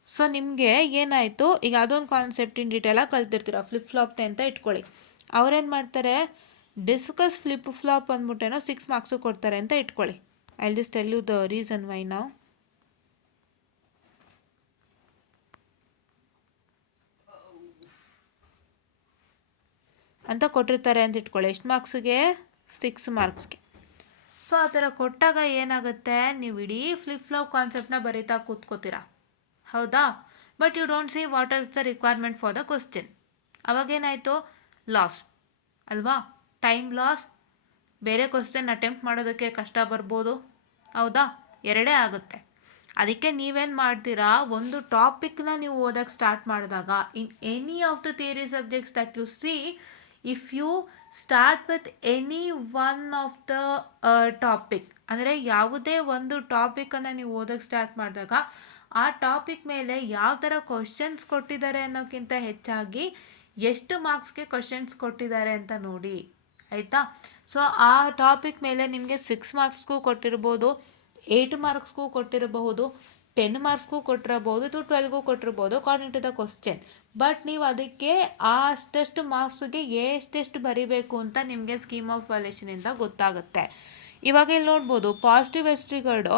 ಸೊ ನಿಮಗೆ ಏನಾಯಿತು, ಈಗ ಅದೊಂದು ಕಾನ್ಸೆಪ್ಟ್ ಇನ್ ಡೀಟೇಲಾಗಿ ಕಲ್ತಿರ್ತೀರ, ಫ್ಲಿಪ್ ಫ್ಲಾಪ್ ಅಂತ ಇಟ್ಕೊಳ್ಳಿ. ಅವ್ರೇನು ಮಾಡ್ತಾರೆ, ಡಿಸ್ಕಸ್ ಫ್ಲಿಪ್ ಫ್ಲಾಪ್ ಅಂದ್ಬಿಟ್ಟೇನೋ 6 ಮಾರ್ಕ್ಸು ಕೊಡ್ತಾರೆ ಅಂತ ಇಟ್ಕೊಳ್ಳಿ. I will just tell you the reason why ನಾವು. ಅಂತ ಕೊಟ್ಟಿರ್ತಾರೆ ಅಂತ ಇಟ್ಕೊಳ್ಳಿ, ಎಷ್ಟು ಮಾರ್ಕ್ಸಿಗೆ, 6 ಮಾರ್ಕ್ಸ್ಗೆ. ಸೊ ಆ ಥರ ಕೊಟ್ಟಾಗ ಏನಾಗುತ್ತೆ, ನೀವು ಇಡೀ ಫ್ಲಿಪ್ ಫ್ಲಾಪ್ ಕಾನ್ಸೆಪ್ಟನ್ನ ಬರೀತಾ ಕೂತ್ಕೋತೀರಾ, ಹೌದಾ. But you don't see what is the requirement for the question. ಅವಾಗೇನಾಯಿತು, ಲಾಸ್ ಅಲ್ವಾ, ಟೈಮ್ ಲಾಸ್. ಬೇರೆ ಕ್ವಶನ್ ಅಟೆಂಪ್ಟ್ ಮಾಡೋದಕ್ಕೆ ಕಷ್ಟ ಬರ್ಬೋದು, ಹೌದಾ, ಎರಡೇ ಆಗುತ್ತೆ. ಅದಕ್ಕೆ ನೀವೇನು ಮಾಡ್ತೀರಾ, ಒಂದು ಟಾಪಿಕ್ನ ನೀವು ಓದೋಕ್ಕೆ ಸ್ಟಾರ್ಟ್ ಮಾಡಿದಾಗ in any of the theory subjects that you see, if you start with any one of the topic, ಅಂದರೆ ಯಾವುದೇ ಒಂದು ಟಾಪಿಕನ್ನು ನೀವು ಓದೋಕ್ಕೆ ಸ್ಟಾರ್ಟ್ ಮಾಡಿದಾಗ ಆ ಟಾಪಿಕ್ ಮೇಲೆ ಯಾವ ಥರ ಕ್ವಶನ್ಸ್ ಕೊಟ್ಟಿದ್ದಾರೆ ಅನ್ನೋಕ್ಕಿಂತ ಹೆಚ್ಚಾಗಿ ಎಷ್ಟು ಮಾರ್ಕ್ಸ್ಗೆ ಕ್ವಶನ್ಸ್ ಕೊಟ್ಟಿದ್ದಾರೆ ಅಂತ ನೋಡಿ, ಆಯಿತಾ. ಸೊ ಆ ಟಾಪಿಕ್ ಮೇಲೆ ನಿಮಗೆ 6 ಮಾರ್ಕ್ಸ್ಗೂ ಕೊಟ್ಟಿರ್ಬೋದು, 8 ಮಾರ್ಕ್ಸ್ಗೂ ಕೊಟ್ಟಿರಬಹುದು, 10 ಮಾರ್ಕ್ಸ್ಗೂ ಕೊಟ್ಟಿರಬಹುದು, 12ಗೂ ಕೊಟ್ಟಿರ್ಬೋದು according to the question. But ನೀವು ಅದಕ್ಕೆ ಅಷ್ಟಷ್ಟು ಮಾರ್ಕ್ಸ್ಗೆ ಎಷ್ಟೆಷ್ಟು ಬರಿಬೇಕು ಅಂತ ನಿಮಗೆ ಸ್ಕೀಮ್ ಆಫ್ ವ್ಯಾಲ್ಯೂಷನಿಂದ ಗೊತ್ತಾಗುತ್ತೆ. ಇವಾಗ ಇಲ್ಲಿ ನೋಡ್ಬೋದು, positive ಎಸ್ಟ್ರಿಗರ್ಡು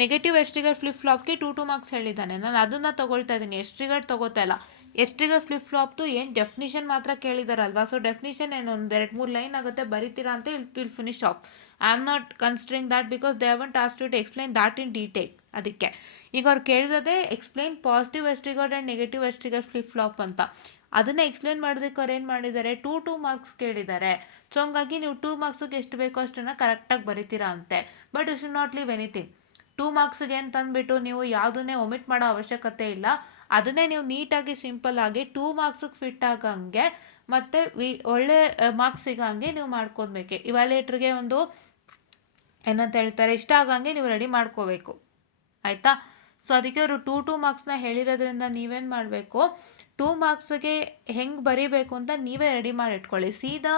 negative edge trigger flip ಫ್ಲಾಪ್ಗೆ 2 marks ಹೇಳಿದ್ದಾನೆ. ನಾನು ಅದನ್ನು ತಗೊಳ್ತಾ ಇದ್ದೀನಿ, ಎಸ್ಟ್ರಿಗರ್ಡ್ ತಗೋತಾ ಇಲ್ಲ. ಎಸ್ಟ್ರಿಗರ್ ಫ್ಲಿಪ್ ಫ್ಲಾಪ್ದು ಏನು ಡೆಫಿನಿಷನ್ ಮಾತ್ರ ಕೇಳಿದಾರಲ್ವಾ, ಸೊ ಡೆಫಿನಿಷನ್ ಏನು ಒಂದು 2-3 ಲೈನ್ ಆಗುತ್ತೆ, ಬರಿತೀರಾ ಅಂತ will finish off. I am not considering that because they haven't asked you to explain that in detail. ಅದಕ್ಕೆ ಈಗ ಅವ್ರು ಕೇಳಿರೋದೇ explain positive edge triggered and negative edge trigger flip flop ಅಂತ. ಅದನ್ನು ಎಕ್ಸ್ಪ್ಲೈನ್ ಮಾಡೋದಕ್ಕೆ ಅವ್ರು ಏನು ಮಾಡಿದ್ದಾರೆ, 2 ಮಾರ್ಕ್ಸ್ ಕೇಳಿದ್ದಾರೆ. ಸೊ ಹಂಗಾಗಿ ನೀವು 2 ಮಾರ್ಕ್ಸಿಗೆ ಎಷ್ಟು ಬೇಕೋ ಅಷ್ಟನ್ನು ಕರೆಕ್ಟಾಗಿ ಬರಿತೀರಾ ಅಂತೆ. But you should not leave anything. 2 ಮಾರ್ಕ್ಸ್ಗೆ ಅಂತಂದ್ಬಿಟ್ಟು ನೀವು ಯಾವುದನ್ನೇ ಒಮಿಟ್ ಮಾಡೋ ಅವಶ್ಯಕತೆ ಇಲ್ಲ. ಅದನ್ನೇ ನೀವು ನೀಟಾಗಿ ಸಿಂಪಲ್ಲಾಗಿ 2 ಮಾರ್ಕ್ಸಿಗೆ ಫಿಟ್ ಆಗಂಗೆ ಮತ್ತು ಒಳ್ಳೆ ಮಾರ್ಕ್ಸ್ ಸಿಗೋಂಗೆ ನೀವು ಮಾಡ್ಕೊಬೇಕು. ಇವ್ಯಾಲ್ಯೂಯೇಟ್ರಿಗೆ ಒಂದು ಏನಂತ ಹೇಳ್ತಾರೆ, ಇಷ್ಟ ಆಗಂಗೆ ನೀವು ರೆಡಿ ಮಾಡ್ಕೋಬೇಕು, ಆಯಿತಾ. ಸೊ ಅದಕ್ಕೆ ಅವರು 2 ಮಾರ್ಕ್ಸ್ನ ಹೇಳಿರೋದ್ರಿಂದ ನೀವೇನು ಮಾಡಬೇಕು, 2 ಮಾರ್ಕ್ಸ್ಗೆ ಹೆಂಗೆ ಬರೀಬೇಕು ಅಂತ ನೀವೇ ರೆಡಿ ಮಾಡಿ ಇಟ್ಕೊಳ್ಳಿ. ಸೀದಾ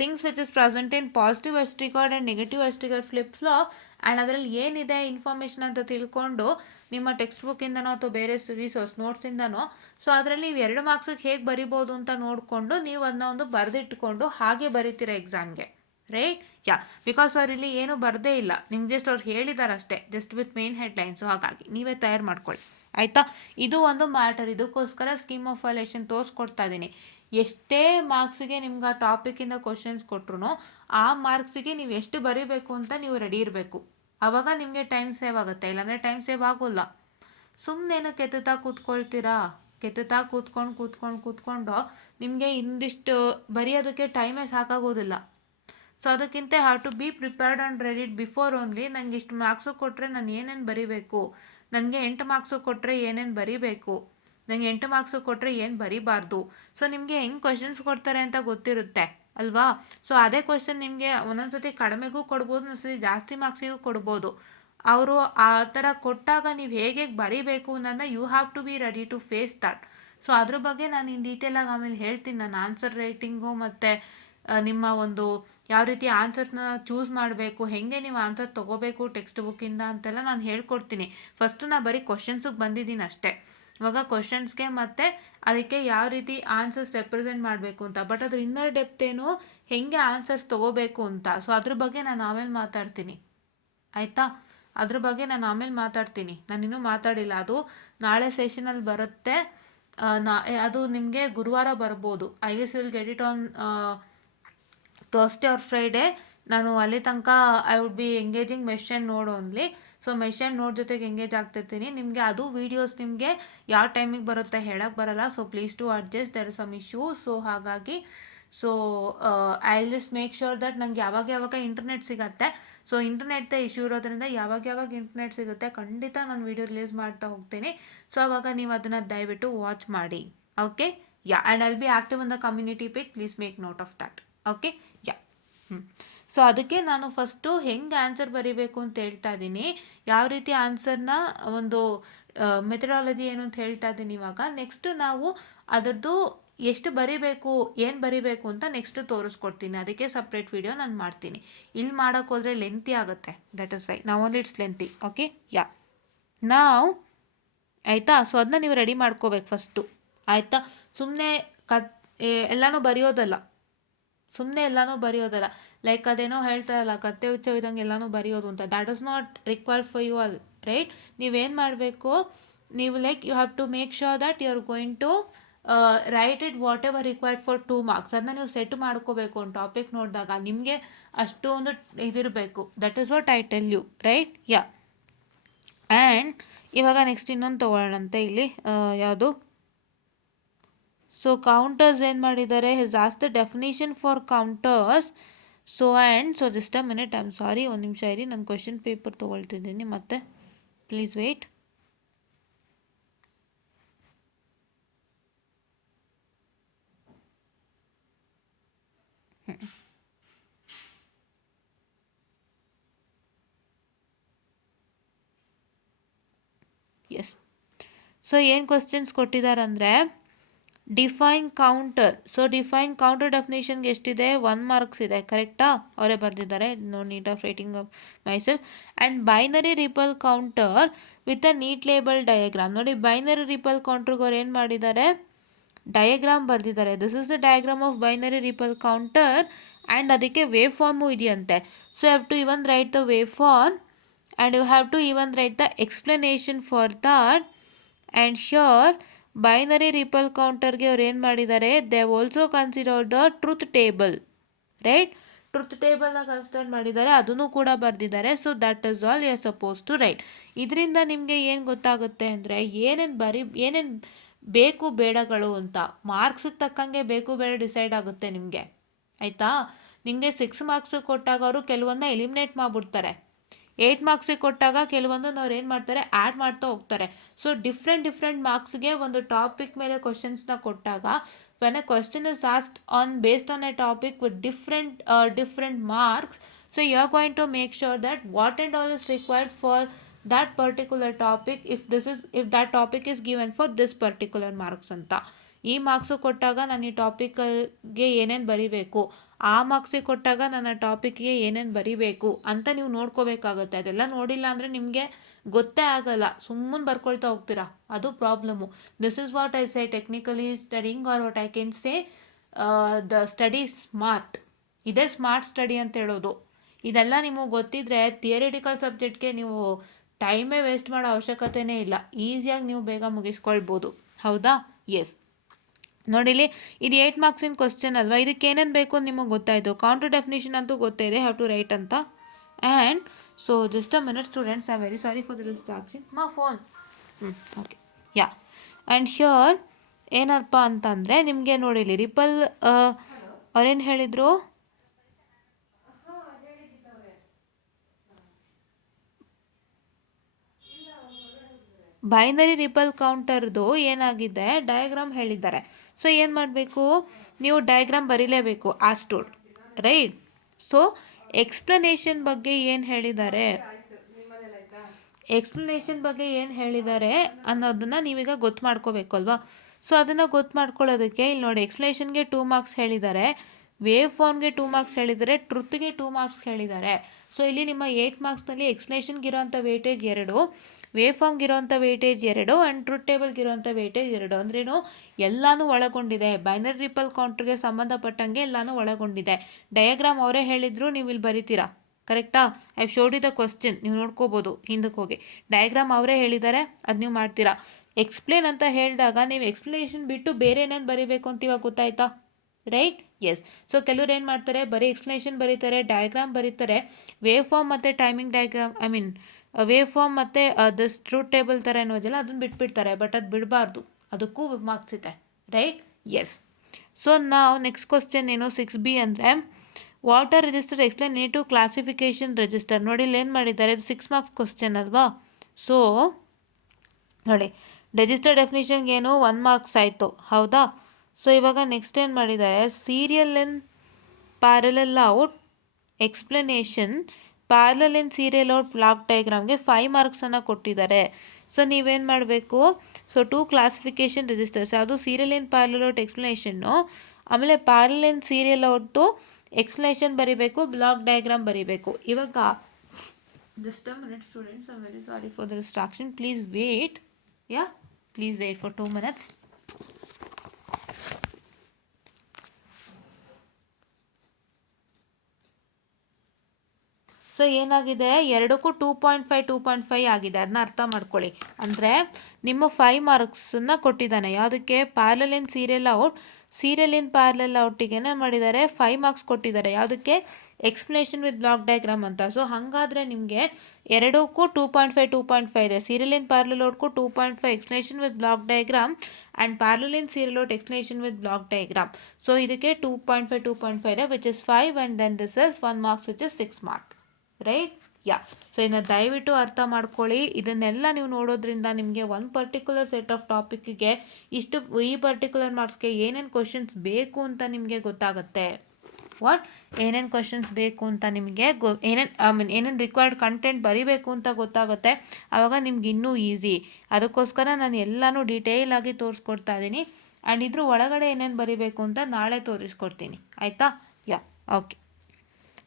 things which is present in positive edge triggered and negative edge triggered flip flop and ಅದರಲ್ಲಿ ಏನಿದೆ ಇನ್ಫಾರ್ಮೇಷನ್ ಅಂತ ತಿಳ್ಕೊಂಡು ನಿಮ್ಮ ಟೆಕ್ಸ್ಟ್ ಬುಕ್ಕಿಂದನೋ ಅಥವಾ ಬೇರೆ ರಿಸೋರ್ಸ್ ನೋಟ್ಸಿಂದನೋ, ಸೊ ಅದರಲ್ಲಿ 2 ಮಾರ್ಕ್ಸಿಗೆ ಹೇಗೆ ಬರಿಬೋದು ಅಂತ ನೋಡಿಕೊಂಡು ನೀವು ಅದನ್ನ ಒಂದು ಬರೆದಿಟ್ಕೊಂಡು ಹಾಗೆ ಬರಿತೀರ ಎಕ್ಸಾಮ್ಗೆ, ರೈಟ್. ಯಾ, ಬಿಕಾಸ್ ಅವ್ರು ಇಲ್ಲಿ ಏನೂ ಬರದೇ ಇಲ್ಲ, ನಿಮ್ಗೆ ಜಸ್ಟ್ ಅವ್ರು ಹೇಳಿದ್ದಾರೆ ಅಷ್ಟೇ, ಜಸ್ಟ್ ವಿತ್ ಮೇನ್ ಹೆಡ್ಲೈನ್ಸು. ಹಾಗಾಗಿ ನೀವೇ ತಯಾರು ಮಾಡ್ಕೊಳ್ಳಿ, ಆಯಿತಾ. ಇದು ಒಂದು ಮ್ಯಾಟರ್, ಇದಕ್ಕೋಸ್ಕರ ಸ್ಕೀಮ್ ಆಫ್ ವ್ಯಾಲ್ಯೂಷನ್ ತೋರಿಸ್ಕೊಡ್ತಾ ಇದ್ದೀನಿ. ಎಷ್ಟೇ ಮಾರ್ಕ್ಸಿಗೆ ನಿಮ್ಗೆ ಆ ಟಾಪಿಕಿಂದ ಕ್ವಶನ್ಸ್ ಕೊಟ್ಟರು ಆ ಮಾರ್ಕ್ಸಿಗೆ ನೀವು ಎಷ್ಟು ಬರೀಬೇಕು ಅಂತ ನೀವು ರೆಡಿ ಇರಬೇಕು. ಆವಾಗ ನಿಮಗೆ ಟೈಮ್ ಸೇವ್ ಆಗುತ್ತೆ, ಇಲ್ಲಾಂದರೆ ಟೈಮ್ ಸೇವ್ ಆಗೋಲ್ಲ. ಸುಮ್ಮನೇನು ಕೆತ್ತುತ್ತಾ ಕೂತ್ಕೊಳ್ತೀರಾ, ಕೆತ್ತುತ್ತಾ ಕೂತ್ಕೊಂಡು ನಿಮಗೆ ಇಂದಿಷ್ಟು ಬರೆಯೋದಕ್ಕೆ ಟೈಮೇ ಸಾಕಾಗೋದಿಲ್ಲ. ಸೊ ಅದಕ್ಕಿಂತ have to be prepared and ready before only. ನನಗೆ ಇಷ್ಟು ಮಾರ್ಕ್ಸು ಕೊಟ್ಟರೆ ನಾನು ಏನೇನು ಬರೀಬೇಕು, ನನಗೆ 8 ಮಾರ್ಕ್ಸು ಕೊಟ್ಟರೆ ಏನೇನು ಬರೀಬೇಕು, ನನಗೆ 8 ಮಾರ್ಕ್ಸು ಕೊಟ್ಟರೆ ಏನು ಬರೀಬಾರ್ದು. ಸೊ ನಿಮಗೆ ಹೆಂಗೆ ಕ್ವಶನ್ಸ್ ಕೊಡ್ತಾರೆ ಅಂತ ಗೊತ್ತಿರುತ್ತೆ ಅಲ್ವಾ. ಸೊ ಅದೇ ಕ್ವಶನ್ ನಿಮಗೆ ಒಂದೊಂದ್ಸತಿ ಕಡಿಮೆಗೂ ಕೊಡ್ಬೋದು, ಒಂದೊಂದ್ಸತಿ ಜಾಸ್ತಿ ಮಾರ್ಕ್ಸಿಗೂ ಕೊಡ್ಬೋದು. ಅವರು ಆ ಥರ ಕೊಟ್ಟಾಗ ನೀವು ಹೇಗೆ ಬರೀಬೇಕು ಅನ್ನೋದನ್ನ you have to be ready to face that. So ಅದ್ರ ಬಗ್ಗೆ ನಾನು ಇನ್ ಡೀಟೇಲಾಗಿ ಆಮೇಲೆ ಹೇಳ್ತೀನಿ. ನಾನು ಆನ್ಸರ್ ರೈಟಿಂಗು ಮತ್ತು ನಿಮ್ಮ ಒಂದು ಯಾವ ರೀತಿ ಆನ್ಸರ್ಸ್ನ ಚೂಸ್ ಮಾಡಬೇಕು, ಹೇಗೆ ನೀವು ಆನ್ಸರ್ ತೊಗೋಬೇಕು ಟೆಕ್ಸ್ಟ್ ಬುಕ್ಕಿಂದ ಅಂತೆಲ್ಲ ನಾನು ಹೇಳ್ಕೊಡ್ತೀನಿ. ಫಸ್ಟು ನಾನು ಬರೀ ಕ್ವಶನ್ಸಿಗೆ ಬಂದಿದ್ದೀನಿ ಅಷ್ಟೇ. ಇವಾಗ ಕ್ವಶನ್ಸ್ಗೆ ಮತ್ತು ಅದಕ್ಕೆ ಯಾವ ರೀತಿ ಆನ್ಸರ್ಸ್ ರೆಪ್ರೆಸೆಂಟ್ ಮಾಡಬೇಕು ಅಂತ, ಬಟ್ ಅದ್ರ ಇನ್ನರ್ ಡೆಪ್ತ್ ಏನು, ಹೇಗೆ ಆನ್ಸರ್ಸ್ ತೊಗೋಬೇಕು ಅಂತ. ಸೊ ಅದ್ರ ಬಗ್ಗೆ ನಾನು ಆಮೇಲೆ ಮಾತಾಡ್ತೀನಿ, ಆಯಿತಾ. ಅದ್ರ ಬಗ್ಗೆ ನಾನು ಆಮೇಲೆ ಮಾತಾಡ್ತೀನಿ, ನಾನಿನ್ನೂ ಮಾತಾಡಿಲ್ಲ. ಅದು ನಾಳೆ ಸೆಷನಲ್ಲಿ ಬರುತ್ತೆ. ಅದು ನಿಮಗೆ ಗುರುವಾರ ಬರ್ಬೋದು. I guess will get it on Thursday or Friday. ನಾನು ಅಲ್ಲಿ ತನಕ I would be engaging mission mode only. So ಮೆಷನ್ ನೋಡ್ ಜೊತೆಗೆ ಎಂಗೇಜ್ ಆಗ್ತಿರ್ತೀನಿ. ನಿಮಗೆ ಅದು ವೀಡಿಯೋಸ್ ನಿಮಗೆ ಯಾವ ಟೈಮಿಗೆ ಬರುತ್ತೆ ಹೇಳಕ್ಕೆ ಬರಲ್ಲ. So please to adjust, there is some issue. So ಹಾಗಾಗಿ I will just make sure that ನಂಗೆ ಯಾವಾಗ ಇಂಟರ್ನೆಟ್ ಸಿಗುತ್ತೆ. ಸೊ ಇಂಟರ್ನೆಟ್ದೇ ಇಶ್ಯೂ ಇರೋದ್ರಿಂದ ಯಾವಾಗ ಇಂಟರ್ನೆಟ್ ಸಿಗುತ್ತೆ ಖಂಡಿತ ನಾನು ವೀಡಿಯೋ ರಿಲೀಸ್ ಮಾಡ್ತಾ ಹೋಗ್ತೀನಿ. ಸೊ ಅವಾಗ ನೀವು ಅದನ್ನು ದಯವಿಟ್ಟು ವಾಚ್ ಮಾಡಿ, okay. Yeah, and I will B active in the community page, please make note of that, okay. Yeah. So ಅದಕ್ಕೆ ನಾನು ಫಸ್ಟು ಹೆಂಗೆ ಆನ್ಸರ್ ಬರೀಬೇಕು ಅಂತ ಹೇಳ್ತಾ ಇದ್ದೀನಿ, ಯಾವ ರೀತಿ ಆನ್ಸರ್ನ ಒಂದು ಮೆಥಡಾಲಜಿ ಏನು ಅಂತ ಹೇಳ್ತಾ ಇದ್ದೀನಿ. ಇವಾಗ ನೆಕ್ಸ್ಟು ನಾವು ಅದರದ್ದು ಎಷ್ಟು ಬರೀಬೇಕು, ಏನು ಬರೀಬೇಕು ಅಂತ ನೆಕ್ಸ್ಟ್ ತೋರಿಸ್ಕೊಡ್ತೀನಿ. ಅದಕ್ಕೆ ಸಪ್ರೇಟ್ ವಿಡಿಯೋ ನಾನು ಮಾಡ್ತೀನಿ. ಇಲ್ಲಿ ಮಾಡೋಕ್ಕೆ ಹೋದರೆ ಲೆಂತಿ ಆಗುತ್ತೆ, ದಟ್ ಇಸ್ ವೈ ನಾವು ಓನ್ಲಿ ಇಟ್ಸ್ ಲೆಂತಿ, ಓಕೆ. ಯಾ, ನಾವು ಆಯಿತಾ. ಸೊ ಅದನ್ನ ನೀವು ರೆಡಿ ಮಾಡ್ಕೋಬೇಕು ಫಸ್ಟು, ಆಯಿತಾ. ಸುಮ್ಮನೆ ಎಲ್ಲನೂ ಬರೆಯೋದಲ್ಲ, ಲೈಕ್ ಅದೇನೋ ಹೇಳ್ತಾರಲ್ಲ, ಕತ್ತೆ ಹುಚ್ಚವಿದಂಗೆ ಎಲ್ಲನೂ ಬರೆಯೋದು ಅಂತ. That is not required for you all, right. ನೀವೇನು ಮಾಡಬೇಕು, ನೀವು like you have to make sure that you are going to write it whatever required for 2 marks. ಅದನ್ನ ನೀವು ಸೆಟ್ ಮಾಡ್ಕೋಬೇಕು. ಒಂದು ಟಾಪಿಕ್ ನೋಡಿದಾಗ ನಿಮಗೆ ಅಷ್ಟು ಒಂದು ಇದಿರಬೇಕು. That is what I tell you, right. Yeah, and ಇವಾಗ ನೆಕ್ಸ್ಟ್ ಇನ್ನೊಂದು ತೊಗೊಳ್ಳೋಣಂತೆ ಇಲ್ಲಿ, ಯಾವುದು. ಸೊ ಕೌಂಟರ್ಸ್ ಏನು ಮಾಡಿದ್ದಾರೆ, his as the definition for counters. So just a minute, I am sorry, ಒಂದು ನಿಮಿಷ ಇರಿ, ನಾನು ಕ್ವೆಶನ್ ಪೇಪರ್ ತೊಗೊಳ್ತಿದ್ದೀನಿ ಮತ್ತೆ, ಪ್ಲೀಸ್ ವೆಯ್ಟ್. ಸೊ ಏನು ಕ್ವಶನ್ಸ್ ಕೊಟ್ಟಿದ್ದಾರೆ ಅಂದರೆ define counter. So define counter ಡೆಫಿನೇಷನ್ಗೆ ಎಷ್ಟಿದೆ, 1 ಮಾರ್ಕ್ಸ್ ಇದೆ. ಕರೆಕ್ಟಾ? ಅವರೇ ಬರೆದಿದ್ದಾರೆ, no need of writing of myself. And binary ripple counter with a neat label diagram. ನೋಡಿ, ಬೈನರಿ ರಿಪಲ್ ಕೌಂಟ್ರಿಗೆ ಅವ್ರು ಏನು ಮಾಡಿದ್ದಾರೆ, ಡಯಾಗ್ರಾಮ್ ಬರೆದಿದ್ದಾರೆ. This is the diagram of binary ripple counter and ಅದಕ್ಕೆ ವೇವ್ ಫಾರ್ಮು ಇದೆಯಂತೆ. So have to even write the wave form and you have to even write the explanation for that. And sure binary ripple ಕೌಂಟರ್ಗೆ ಅವ್ರು ಏನು ಮಾಡಿದ್ದಾರೆ, they also consider the truth table, right? Truth ಟೇಬಲ್ನ consider ಮಾಡಿದ್ದಾರೆ, ಅದನ್ನು ಕೂಡ ಬರೆದಿದ್ದಾರೆ. So that is all you are suppose to write. ಇದರಿಂದ ನಿಮಗೆ ಏನು ಗೊತ್ತಾಗುತ್ತೆ ಅಂದರೆ ಏನೇನು ಬೇಕು ಬೇಡಗಳು ಅಂತ ಮಾರ್ಕ್ಸಿಗೆ ತಕ್ಕಂಗೆ ಬೇಕು ಬೇಡ ಡಿಸೈಡ್ ಆಗುತ್ತೆ ನಿಮಗೆ, ಆಯಿತಾ? ನಿಮಗೆ 6 ಮಾರ್ಕ್ಸ್ ಕೊಟ್ಟಾಗ ಅವರು ಕೆಲವೊಂದನ್ನ ಎಲಿಮಿನೇಟ್ ಮಾಡಿಬಿಡ್ತಾರೆ. 8 ಮಾರ್ಕ್ಸಿಗೆ ಕೊಟ್ಟಾಗ ಕೆಲವೊಂದನ್ನು ಅವ್ರು ಏನು ಮಾಡ್ತಾರೆ, ಆ್ಯಡ್ ಮಾಡ್ತಾ ಹೋಗ್ತಾರೆ. ಸೊ ಡಿಫ್ರೆಂಟ್ ಮಾರ್ಕ್ಸ್ಗೆ ಒಂದು ಟಾಪಿಕ್ ಮೇಲೆ ಕ್ವಶನ್ಸ್ನ ಕೊಟ್ಟಾಗ when a question is asked based on a topic with different marks, so you are going to make sure that what and all is required for that particular topic if that topic is given for this particular marks ಅಂತ. ಈ marks ಕೊಟ್ಟಾಗ ನಾನು ಈ ಟಾಪಿಕ್ಗೆ ಏನೇನು ಬರೀಬೇಕು, ಆ ಮಾರ್ಕ್ಸಿಗೆ ಕೊಟ್ಟಾಗ ನನ್ನ ಟಾಪಿಕ್ಗೆ ಏನೇನು ಬರೀಬೇಕು ಅಂತ ನೀವು ನೋಡ್ಕೋಬೇಕಾಗುತ್ತೆ. ಅದೆಲ್ಲ ನೋಡಿಲ್ಲ ಅಂದರೆ ನಿಮಗೆ ಗೊತ್ತೇ ಆಗಲ್ಲ, ಸುಮ್ಮನೆ ಬರ್ಕೊಳ್ತಾ ಹೋಗ್ತೀರಾ, ಅದು problem. This is what I say technically studying are what I can say the study smart. ಇದೇ ಸ್ಮಾರ್ಟ್ ಸ್ಟಡಿ ಅಂತ ಹೇಳೋದು. ಇದೆಲ್ಲ ನಿಮಗೆ ಗೊತ್ತಿದ್ರೆ ಥಿಯರಿಟಿಕಲ್ ಸಬ್ಜೆಕ್ಟ್ಗೆ ನೀವು ಟೈಮೇ ವೇಸ್ಟ್ ಮಾಡೋ ಅವಶ್ಯಕತೆಯೇ ಇಲ್ಲ, ಈಸಿಯಾಗಿ ನೀವು ಬೇಗ ಮುಗಿಸ್ಕೊಳ್ಬೋದು. ಹೌದಾ? ಎಸ್. ನೋಡಿಲಿ, ಇದು 8 ಮಾರ್ಕ್ಸಿನ ಕ್ವಶನ್ ಅಲ್ವಾ, ಇದಕ್ಕೆ ಏನೇನು ಬೇಕು ಅಂತ ನಿಮಗೆ ಗೊತ್ತಾಯಿತು. ಕೌಂಟರ್ ಡೆಫಿನೇಷನ್ ಅಂತೂ ಗೊತ್ತಿದೆ, ಹ್ಯಾವ್ ಟು ರೈಟ್ ಅಂತ. And so just a minute students, I am very sorry for the distraction. Phone okay yeah. And sure ಏನಪ್ಪ ಅಂತಂದರೆ ನಿಮಗೆ ನೋಡಿಲಿ ರಿಪಲ್ ಅವ್ರೇನು ಹೇಳಿದರು, ಬೈನರಿ ರಿಪಲ್ ಕೌಂಟರ್ದು ಏನಾಗಿದೆ ಡಯಾಗ್ರಾಮ್ ಹೇಳಿದ್ದಾರೆ. ಸೊ ಏನು ಮಾಡಬೇಕು, ನೀವು ಡಯಾಗ್ರಾಮ್ ಬರೀಲೇಬೇಕು ಆಸ್ಟೋಡ್, ರೈಟ್? ಸೊ ಎಕ್ಸ್ಪ್ಲನೇಷನ್ ಬಗ್ಗೆ ಏನು ಹೇಳಿದ್ದಾರೆ ಅನ್ನೋದನ್ನು ನೀವೀಗ ಗೊತ್ತು ಮಾಡ್ಕೋಬೇಕು ಅಲ್ವಾ. ಸೊ ಅದನ್ನು ಗೊತ್ತು ಮಾಡ್ಕೊಳ್ಳೋದಕ್ಕೆ ಇಲ್ಲಿ ನೋಡಿ, ಎಕ್ಸ್ಪ್ಲನೇಷನ್ಗೆ 2 ಮಾರ್ಕ್ಸ್ ಹೇಳಿದ್ದಾರೆ, ವೇವ್ ಫಾರ್ಮ್ಗೆ 2 ಮಾರ್ಕ್ಸ್ ಹೇಳಿದ್ದಾರೆ, ಟ್ರುತ್ಗೆ 2 ಮಾರ್ಕ್ಸ್ ಹೇಳಿದ್ದಾರೆ. ಸೊ ಇಲ್ಲಿ ನಿಮ್ಮ 8 ಮಾರ್ಕ್ಸ್ನಲ್ಲಿ ಎಕ್ಸ್ಪ್ಲನೇಷನ್ಗಿರೋಂಥ ವೇಟೇಜ್ 2, ವೇವ್ ಫಾರ್ಮ್ಗಿರೋಂಥ ವೇಟೇಜ್ 2 ಆ್ಯಂಡ್ ಟ್ರುತ್ ಟೇಬಲ್ಗಿರೋಂಥ ವೇಟೇಜ್ 2. ಅಂದ್ರೇನು, ಎಲ್ಲನೂ ಒಳಗೊಂಡಿದೆ. ಬೈನರಿ ರಿಪಲ್ ಕೌಂಟ್ರಿಗೆ ಸಂಬಂಧಪಟ್ಟಂಗೆ ಎಲ್ಲನೂ ಒಳಗೊಂಡಿದೆ. ಡಯಾಗ್ರಾಮ್ ಅವರೇ ಹೇಳಿದ್ರು, ನೀವು ಇಲ್ಲಿ ಬರಿತೀರಾ. ಕರೆಕ್ಟಾ? I showed you the question, ನೀವು ನೋಡ್ಕೋಬೋದು ಹಿಂದಕ್ಕೆ ಹೋಗಿ. ಡಯಾಗ್ರಾಮ್ ಅವರೇ ಹೇಳಿದ್ದಾರೆ, ಅದು ನೀವು ಮಾಡ್ತೀರಾ. ಎಕ್ಸ್ಪ್ಲೇನ್ ಅಂತ ಹೇಳಿದಾಗ ನೀವು ಎಕ್ಸ್ಪ್ಲನೇಷನ್ ಬಿಟ್ಟು ಬೇರೆ ಏನೇನು ಬರೀಬೇಕು ಅಂತ ಇವಾಗ ಗೊತ್ತಾಯ್ತಾ, ರೈಟ್? ಎಸ್. ಸೊ ಕೆಲವ್ರು ಏನು ಮಾಡ್ತಾರೆ, ಬರೀ ಎಕ್ಸ್ಪ್ಲನೇಷನ್ ಬರೀತಾರೆ, ಡಯಾಗ್ರಾಮ್ ಬರೀತಾರೆ, ವೇವ್ ಫಾರ್ಮ್ ಮತ್ತು ಟೈಮಿಂಗ್ ಡಯಾಗ್ರಾಮ್, ವೇವ್ ಫಾರ್ಮ್ ಮತ್ತು ದಿಸ್ ಟ್ರೂತ್ ಟೇಬಲ್ ಥರ ಅನ್ನೋದಿಲ್ಲ, ಅದನ್ನು ಬಿಟ್ಬಿಡ್ತಾರೆ. ಬಟ್ ಅದು ಬಿಡಬಾರ್ದು, ಅದಕ್ಕೂ ಮಾರ್ಕ್ಸ್ ಇದೆ, ರೈಟ್? ಎಸ್. ಸೊ ನಾವು ನೆಕ್ಸ್ಟ್ ಕ್ವಶನ್ ಏನು, 6B ಅಂದರೆ water register explain native classification register. ನೋಡಿ ಇಲ್ಲಿ ಏನು ಮಾಡಿದ್ದಾರೆ, ಇದು 6 ಮಾರ್ಕ್ಸ್ ಕ್ವಶನ್ ಅಲ್ವಾ. ಸೊ ನೋಡಿ, ರಿಜಿಸ್ಟರ್ ಡೆಫಿನೇಷನ್ಗೆ ಏನು 1 ಮಾರ್ಕ್ಸ್ ಆಯಿತು, ಹೌದಾ? ಸೊ ಇವಾಗ ನೆಕ್ಸ್ಟ್ ಏನು ಮಾಡಿದ್ದಾರೆ, serial in parallel out explanation parallel in serial out block ಡಯಾಗ್ರಾಮ್ಗೆ 5 ಮಾರ್ಕ್ಸನ್ನು ಕೊಟ್ಟಿದ್ದಾರೆ. ಸೊ ನೀವೇನು ಮಾಡಬೇಕು, ಸೊ 2 ಕ್ಲಾಸಿಫಿಕೇಷನ್ ರಿಜಿಸ್ಟರ್ಸ್, ಅದು ಸೀರಿಯಲ್ ಇನ್ ಪ್ಯಾರಲಲ್ ಔಟ್ ಎಕ್ಸ್ಪ್ಲನೇಷನ್ನು, ಆಮೇಲೆ ಪ್ಯಾರಲಲ್ ಇನ್ ಸೀರಿಯಲ್ ಔಟ್ದು ಎಕ್ಸ್ಪ್ಲನೇಷನ್ ಬರೀಬೇಕು, ಬ್ಲಾಕ್ ಡಯಾಗ್ರಾಮ್ ಬರೀಬೇಕು. ಇವಾಗ just a minute students, I'm very sorry for the distraction, please wait. Yeah, please wait for 2 minutes. So ಏನಾಗಿದೆ, ಎರಡಕ್ಕೂ 2.5 ಆಗಿದೆ, ಅದನ್ನ ಅರ್ಥ ಮಾಡ್ಕೊಳ್ಳಿ. ಅಂದರೆ ನಿಮ್ಮ 5 ಮಾರ್ಕ್ಸನ್ನು ಕೊಟ್ಟಿದ್ದಾನೆ, ಯಾವುದಕ್ಕೆ, parallel in serial in parallel ಔಟಿಗೆ ಏನು ಮಾಡಿದ್ದಾರೆ, 5 ಮಾರ್ಕ್ಸ್ ಕೊಟ್ಟಿದ್ದಾರೆ. ಯಾವುದಕ್ಕೆ, ಎಕ್ಸ್ಪ್ಲನೇಷನ್ ವಿತ್ ಬ್ಲಾಕ್ ಡಯಾಗ್ರಾಮ್ ಅಂತ. ಸೊ ಹಾಗಾದರೆ ನಿಮಗೆ ಎರಡಕ್ಕೂ 2.5 ಇದೆ. ಸೀರಿಯಲ್ ಇನ್ ಪ್ಯಾರಲಲ್ ಔಟ್ಗೂ 2.5 explanation with block diagram and parallel in serial out explanation with block diagram. So ಇದಕ್ಕೆ 2.5 ಇದೆ, which is 5 and then this is 1 marks which is 6 marks, right? Yeah. So ಇದನ್ನು ದಯವಿಟ್ಟು ಅರ್ಥ ಮಾಡ್ಕೊಳ್ಳಿ. ಇದನ್ನೆಲ್ಲ ನೀವು ನೋಡೋದ್ರಿಂದ ನಿಮಗೆ ಒಂದು ಪರ್ಟಿಕ್ಯುಲರ್ ಸೆಟ್ ಆಫ್ ಟಾಪಿಕ್ಗೆ ಈ ಪರ್ಟಿಕ್ಯುಲರ್ ಮಾರ್ಕ್ಸ್ಗೆ ಏನೇನು ಕ್ವಶನ್ಸ್ ಬೇಕು ಅಂತ ನಿಮಗೆ ಗೊತ್ತಾಗುತ್ತೆ. ವಾಟ್ ಏನೇನು ಕ್ವಶನ್ಸ್ ಬೇಕು ಅಂತ ನಿಮಗೆ ಏನೇನು ರಿಕ್ವೈರ್ಡ್ ಕಂಟೆಂಟ್ ಬರೀಬೇಕು ಅಂತ ಗೊತ್ತಾಗುತ್ತೆ. ಆವಾಗ ನಿಮ್ಗೆ ಇನ್ನೂ ಈಸಿ. ಅದಕ್ಕೋಸ್ಕರ ನಾನು ಎಲ್ಲನೂ ಡೀಟೇಲಾಗಿ ತೋರಿಸ್ಕೊಡ್ತಾ ಇದ್ದೀನಿ. ಆ್ಯಂಡ್ ಇದ್ರ ಒಳಗಡೆ ಏನೇನು ಬರೀಬೇಕು ಅಂತ ನಾಳೆ ತೋರಿಸ್ಕೊಡ್ತೀನಿ, ಆಯಿತಾ? ಯಾ, ಓಕೆ.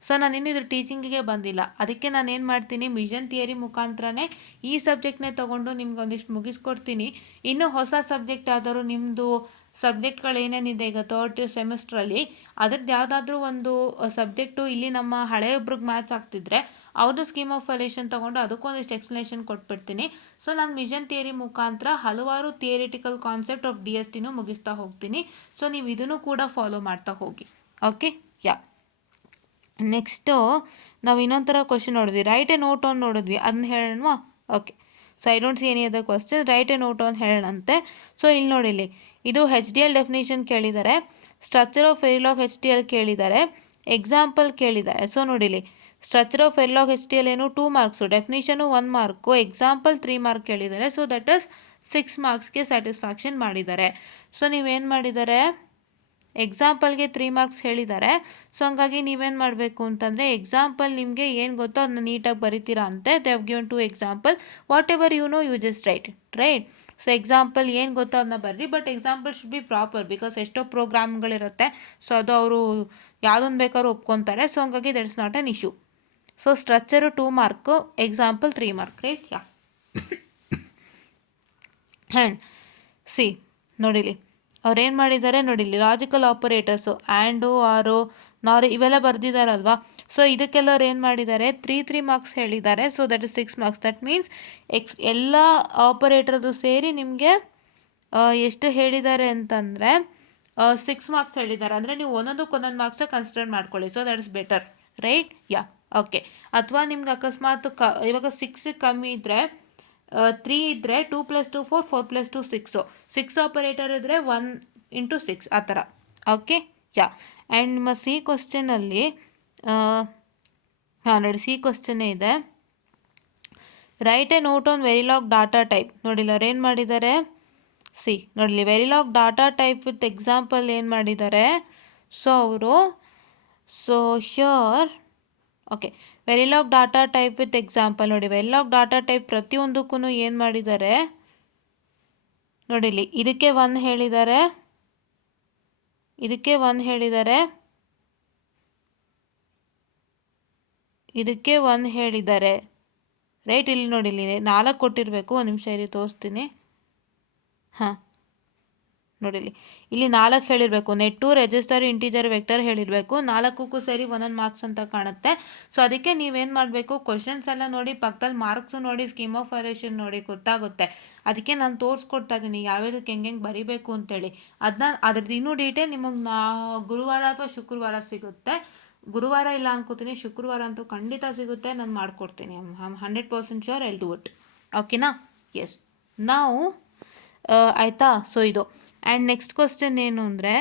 ಸೊ ನಾನು ಇನ್ನೂ ಇದ್ರ ಟೀಚಿಂಗಿಗೆ ಬಂದಿಲ್ಲ. ಅದಕ್ಕೆ ನಾನು ಏನು ಮಾಡ್ತೀನಿ, ವಿಷನ್ ಥಿಯರಿ ಮುಖಾಂತರನೇ ಈ ಸಬ್ಜೆಕ್ಟ್ನೇ ತೊಗೊಂಡು ನಿಮ್ಗೆ ಒಂದಿಷ್ಟು ಮುಗಿಸ್ಕೊಡ್ತೀನಿ. ಇನ್ನೂ ಹೊಸ ಸಬ್ಜೆಕ್ಟ್ ಯಾವ್ದಾದ್ರು ನಿಮ್ಮದು ಸಬ್ಜೆಕ್ಟ್ಗಳು ಏನೇನಿದೆ ಈಗ ಥರ್ಡ್ ಸೆಮಿಸ್ಟ್ರಲ್ಲಿ ಅದ್ರದ್ದು ಯಾವುದಾದ್ರೂ ಒಂದು ಸಬ್ಜೆಕ್ಟು ಇಲ್ಲಿ ನಮ್ಮ ಹಳೆಯೊಬ್ರಿಗೆ ಮ್ಯಾಚ್ ಆಗ್ತಿದ್ರೆ ಅವ್ರದ್ದು ಸ್ಕೀಮ್ ಆಫ್ ವ್ಯಾಲ್ಯೂಯೇಷನ್ ತೊಗೊಂಡು ಅದಕ್ಕೊಂದಿಷ್ಟು ಎಕ್ಸ್ಪ್ಲನೇಷನ್ ಕೊಟ್ಬಿಡ್ತೀನಿ. ಸೊ ನಾನು ವಿಷನ್ ಥಿಯರಿ ಮುಖಾಂತರ ಹಲವಾರು ಥಿಯರಿಟಿಕಲ್ ಕಾನ್ಸೆಪ್ಟ್ ಆಫ್ DSTನೂ ಮುಗಿಸ್ತಾ ಹೋಗ್ತೀನಿ. ಸೊ ನೀವು ಇದನ್ನು ಕೂಡ ಫಾಲೋ ಮಾಡ್ತಾ ಹೋಗಿ, ಓಕೆ? ಯಾ, ನೆಕ್ಸ್ಟು ನಾವು ಇನ್ನೊಂದು ಥರ ಕ್ವಶನ್ ನೋಡಿದ್ವಿ, ರೈಟ್ ಎ ನೋಟ್ ಆನ್ ನೋಡಿದ್ವಿ, ಅದನ್ನ ಹೇಳೋಣವಾ? Okay. So I don't see any other question, write a note on ಹೇಳೋಣಂತೆ. ಸೊ ಇಲ್ಲಿ ನೋಡಿಲಿ, ಇದು HDL ಡೆಫಿನೇಷನ್ ಕೇಳಿದ್ದಾರೆ, ಸ್ಟ್ರಕ್ಚರ್ ಆಫ್ ವೆರಿಲಾಗ್ HDL ಕೇಳಿದ್ದಾರೆ, ಎಕ್ಸಾಂಪಲ್ ಕೇಳಿದ್ದಾರೆ. ಸೊ ನೋಡಿಲಿ, ಸ್ಟ್ರಕ್ಚರ್ ಆಫ್ ವೆರಿಲಾಗ್ HDL ಏನು 2 marks, definition 1 mark, example 3 mark ಕೇಳಿದ್ದಾರೆ. ಸೊ ದಟ್ ಇಸ್ 6 ಮಾರ್ಕ್ಸ್ಗೆ ಸ್ಯಾಟಿಸ್ಫ್ಯಾಕ್ಷನ್ ಮಾಡಿದ್ದಾರೆ. ಸೊ ನೀವೇನು ಮಾಡಿದ್ದಾರೆ, ಎಕ್ಸಾಂಪಲ್ಗೆ 3 ಮಾರ್ಕ್ಸ್ ಹೇಳಿದ್ದಾರೆ. ಸೊ ಹಂಗಾಗಿ ನೀವೇನು ಮಾಡಬೇಕು ಅಂತಂದರೆ, ಎಕ್ಸಾಂಪಲ್ ನಿಮಗೆ ಏನು ಗೊತ್ತೋ ಅದನ್ನ ನೀಟಾಗಿ ಬರಿತೀರಾ ಅಂತೆ. They have given 2 example, whatever you know you just write, right? So example ಏನು ಗೊತ್ತೋ ಅದನ್ನ ಬರ್ರಿ, but example should be proper, because ಎಷ್ಟೋ ಪ್ರೋಗ್ರಾಮ್ಗಳಿರುತ್ತೆ. ಸೊ ಅದು ಅವರು ಯಾವುದನ್ನು ಬೇಕಾದ್ರೂ ಒಪ್ಕೊತಾರೆ. ಸೊ ಹಂಗಾಗಿ that is not an issue. So structure 2 mark, example 3 mark, right? Yeah. And see ನೋಡಿಲಿ, ಅವ್ರೇನು ಮಾಡಿದ್ದಾರೆ ನೋಡಿಲಿ, ಲಾಜಿಕಲ್ ಆಪರೇಟರ್ಸು ಆ್ಯಂಡು, ಆರು, ನಾರು ಇವೆಲ್ಲ ಬರೆದಿದ್ದಾರಲ್ವಾ. ಸೊ ಇದಕ್ಕೆಲ್ಲ ಅವ್ರು ಏನು ಮಾಡಿದ್ದಾರೆ, 3 ಮಾರ್ಕ್ಸ್ ಹೇಳಿದ್ದಾರೆ. So that is 6 marks. That means ಎಲ್ಲ ಆಪರೇಟರ್ದು ಸೇರಿ ನಿಮಗೆ ಎಷ್ಟು ಹೇಳಿದ್ದಾರೆ ಅಂತಂದರೆ 6 ಮಾರ್ಕ್ಸ್ ಹೇಳಿದ್ದಾರೆ. ಅಂದರೆ ನೀವು ಒಂದೊಂದು ಮಾರ್ಕ್ಸ ಕನ್ಸಿಡರ್ ಮಾಡ್ಕೊಳ್ಳಿ. So that is better, right? Yeah, okay. ಅಥವಾ ನಿಮ್ಗೆ ಅಕಸ್ಮಾತ್ ಇವಾಗ 6 ಕಮ್ಮಿ ಇದ್ದರೆ 3 ಇದ್ದರೆ 2 + 2 4, 4 + 2 6, 6 ಆಪರೇಟರ್ ಇದ್ದರೆ 1 × 6 ಆ ಥರ, ಓಕೆ? ಯಾ. ಆ್ಯಂಡ್ ನಿಮ್ಮ ಸಿ ಕ್ವಶನಲ್ಲಿ ನೋಡಿ, ಸಿ ಕ್ವಶನ್ನೇ ಇದೆ, write a note on Verilog data type. ನೋಡಿಲ್ಲ ಅವ್ರು ಏನು ಮಾಡಿದ್ದಾರೆ, ಸಿ ನೋಡಲಿ, Verilog data type with example ಏನು ಮಾಡಿದ್ದಾರೆ. ಸೊ ಅವರು here okay, Verilog data type with example. ನೋಡಿ, ವೆರಿಲಾಗ್ ಡಾಟಾ ಟೈಪ್ ಪ್ರತಿಯೊಂದಕ್ಕೂ ಏನು ಮಾಡಿದ್ದಾರೆ ನೋಡಿಲಿ, ಇದಕ್ಕೆ 1 ಹೇಳಿದ್ದಾರೆ, ಇದಕ್ಕೆ 1 ಹೇಳಿದ್ದಾರೆ, ಇದಕ್ಕೆ 1 ಹೇಳಿದ್ದಾರೆ, ರೈಟ್? ಇಲ್ಲಿ ನೋಡಿಲಿ 4 ಕೊಟ್ಟಿರಬೇಕು. ಒಂದು ನಿಮಿಷ ಇಲ್ಲಿ ತೋರಿಸ್ತೀನಿ. ಹಾಂ, ನೋಡಿಲಿ, ಇಲ್ಲಿ 4 ಹೇಳಿರಬೇಕು. ನೆಟ್ಟು, ರೆಜಿಸ್ಟರ್, ಇಂಟೀಜರ್, ವೆಕ್ಟರ್ ಹೇಳಿರಬೇಕು. 4ಕ್ಕೂ ಸೇರಿ 1 ಮಾರ್ಕ್ಸ್ ಅಂತ ಕಾಣುತ್ತೆ. ಸೊ ಅದಕ್ಕೆ ನೀವೇನು ಮಾಡಬೇಕು, ಕ್ವಶನ್ಸ್ ಎಲ್ಲ ನೋಡಿ, ಪಕ್ಕದಲ್ಲಿ ಮಾರ್ಕ್ಸು ನೋಡಿ, ಸ್ಕೀಮ್ ಆಫ್ ವ್ಯಾಲ್ಯೂಯೇಷನ್ ನೋಡಿ, ಗೊತ್ತಾಗುತ್ತೆ. ಅದಕ್ಕೆ ನಾನು ತೋರಿಸ್ಕೊಡ್ತಾ ಇದ್ದೀನಿ ಯಾವ್ಯಾವುದಕ್ಕೆ ಹೆಂಗೆ ಬರೀಬೇಕು ಅಂತೇಳಿ. ಅದ್ರದ್ದು ಇನ್ನೂ ಡೀಟೇಲ್ ನಿಮಗೆ ಗುರುವಾರ ಅಥವಾ ಶುಕ್ರವಾರ ಸಿಗುತ್ತೆ. ಗುರುವಾರ ಇಲ್ಲ ಅನ್ಕೋತೀನಿ, ಶುಕ್ರವಾರ ಅಂತೂ ಖಂಡಿತ ಸಿಗುತ್ತೆ. ನಾನು ಮಾಡಿಕೊಡ್ತೀನಿ. 100% sure I will do it, ಓಕೆನಾ? ಎಸ್, ನಾವು ಆಯಿತಾ? ಸೊ ಇದು ಆ್ಯಂಡ್ ನೆಕ್ಸ್ಟ್ ಕ್ವಶನ್ ಏನು ಅಂದರೆ,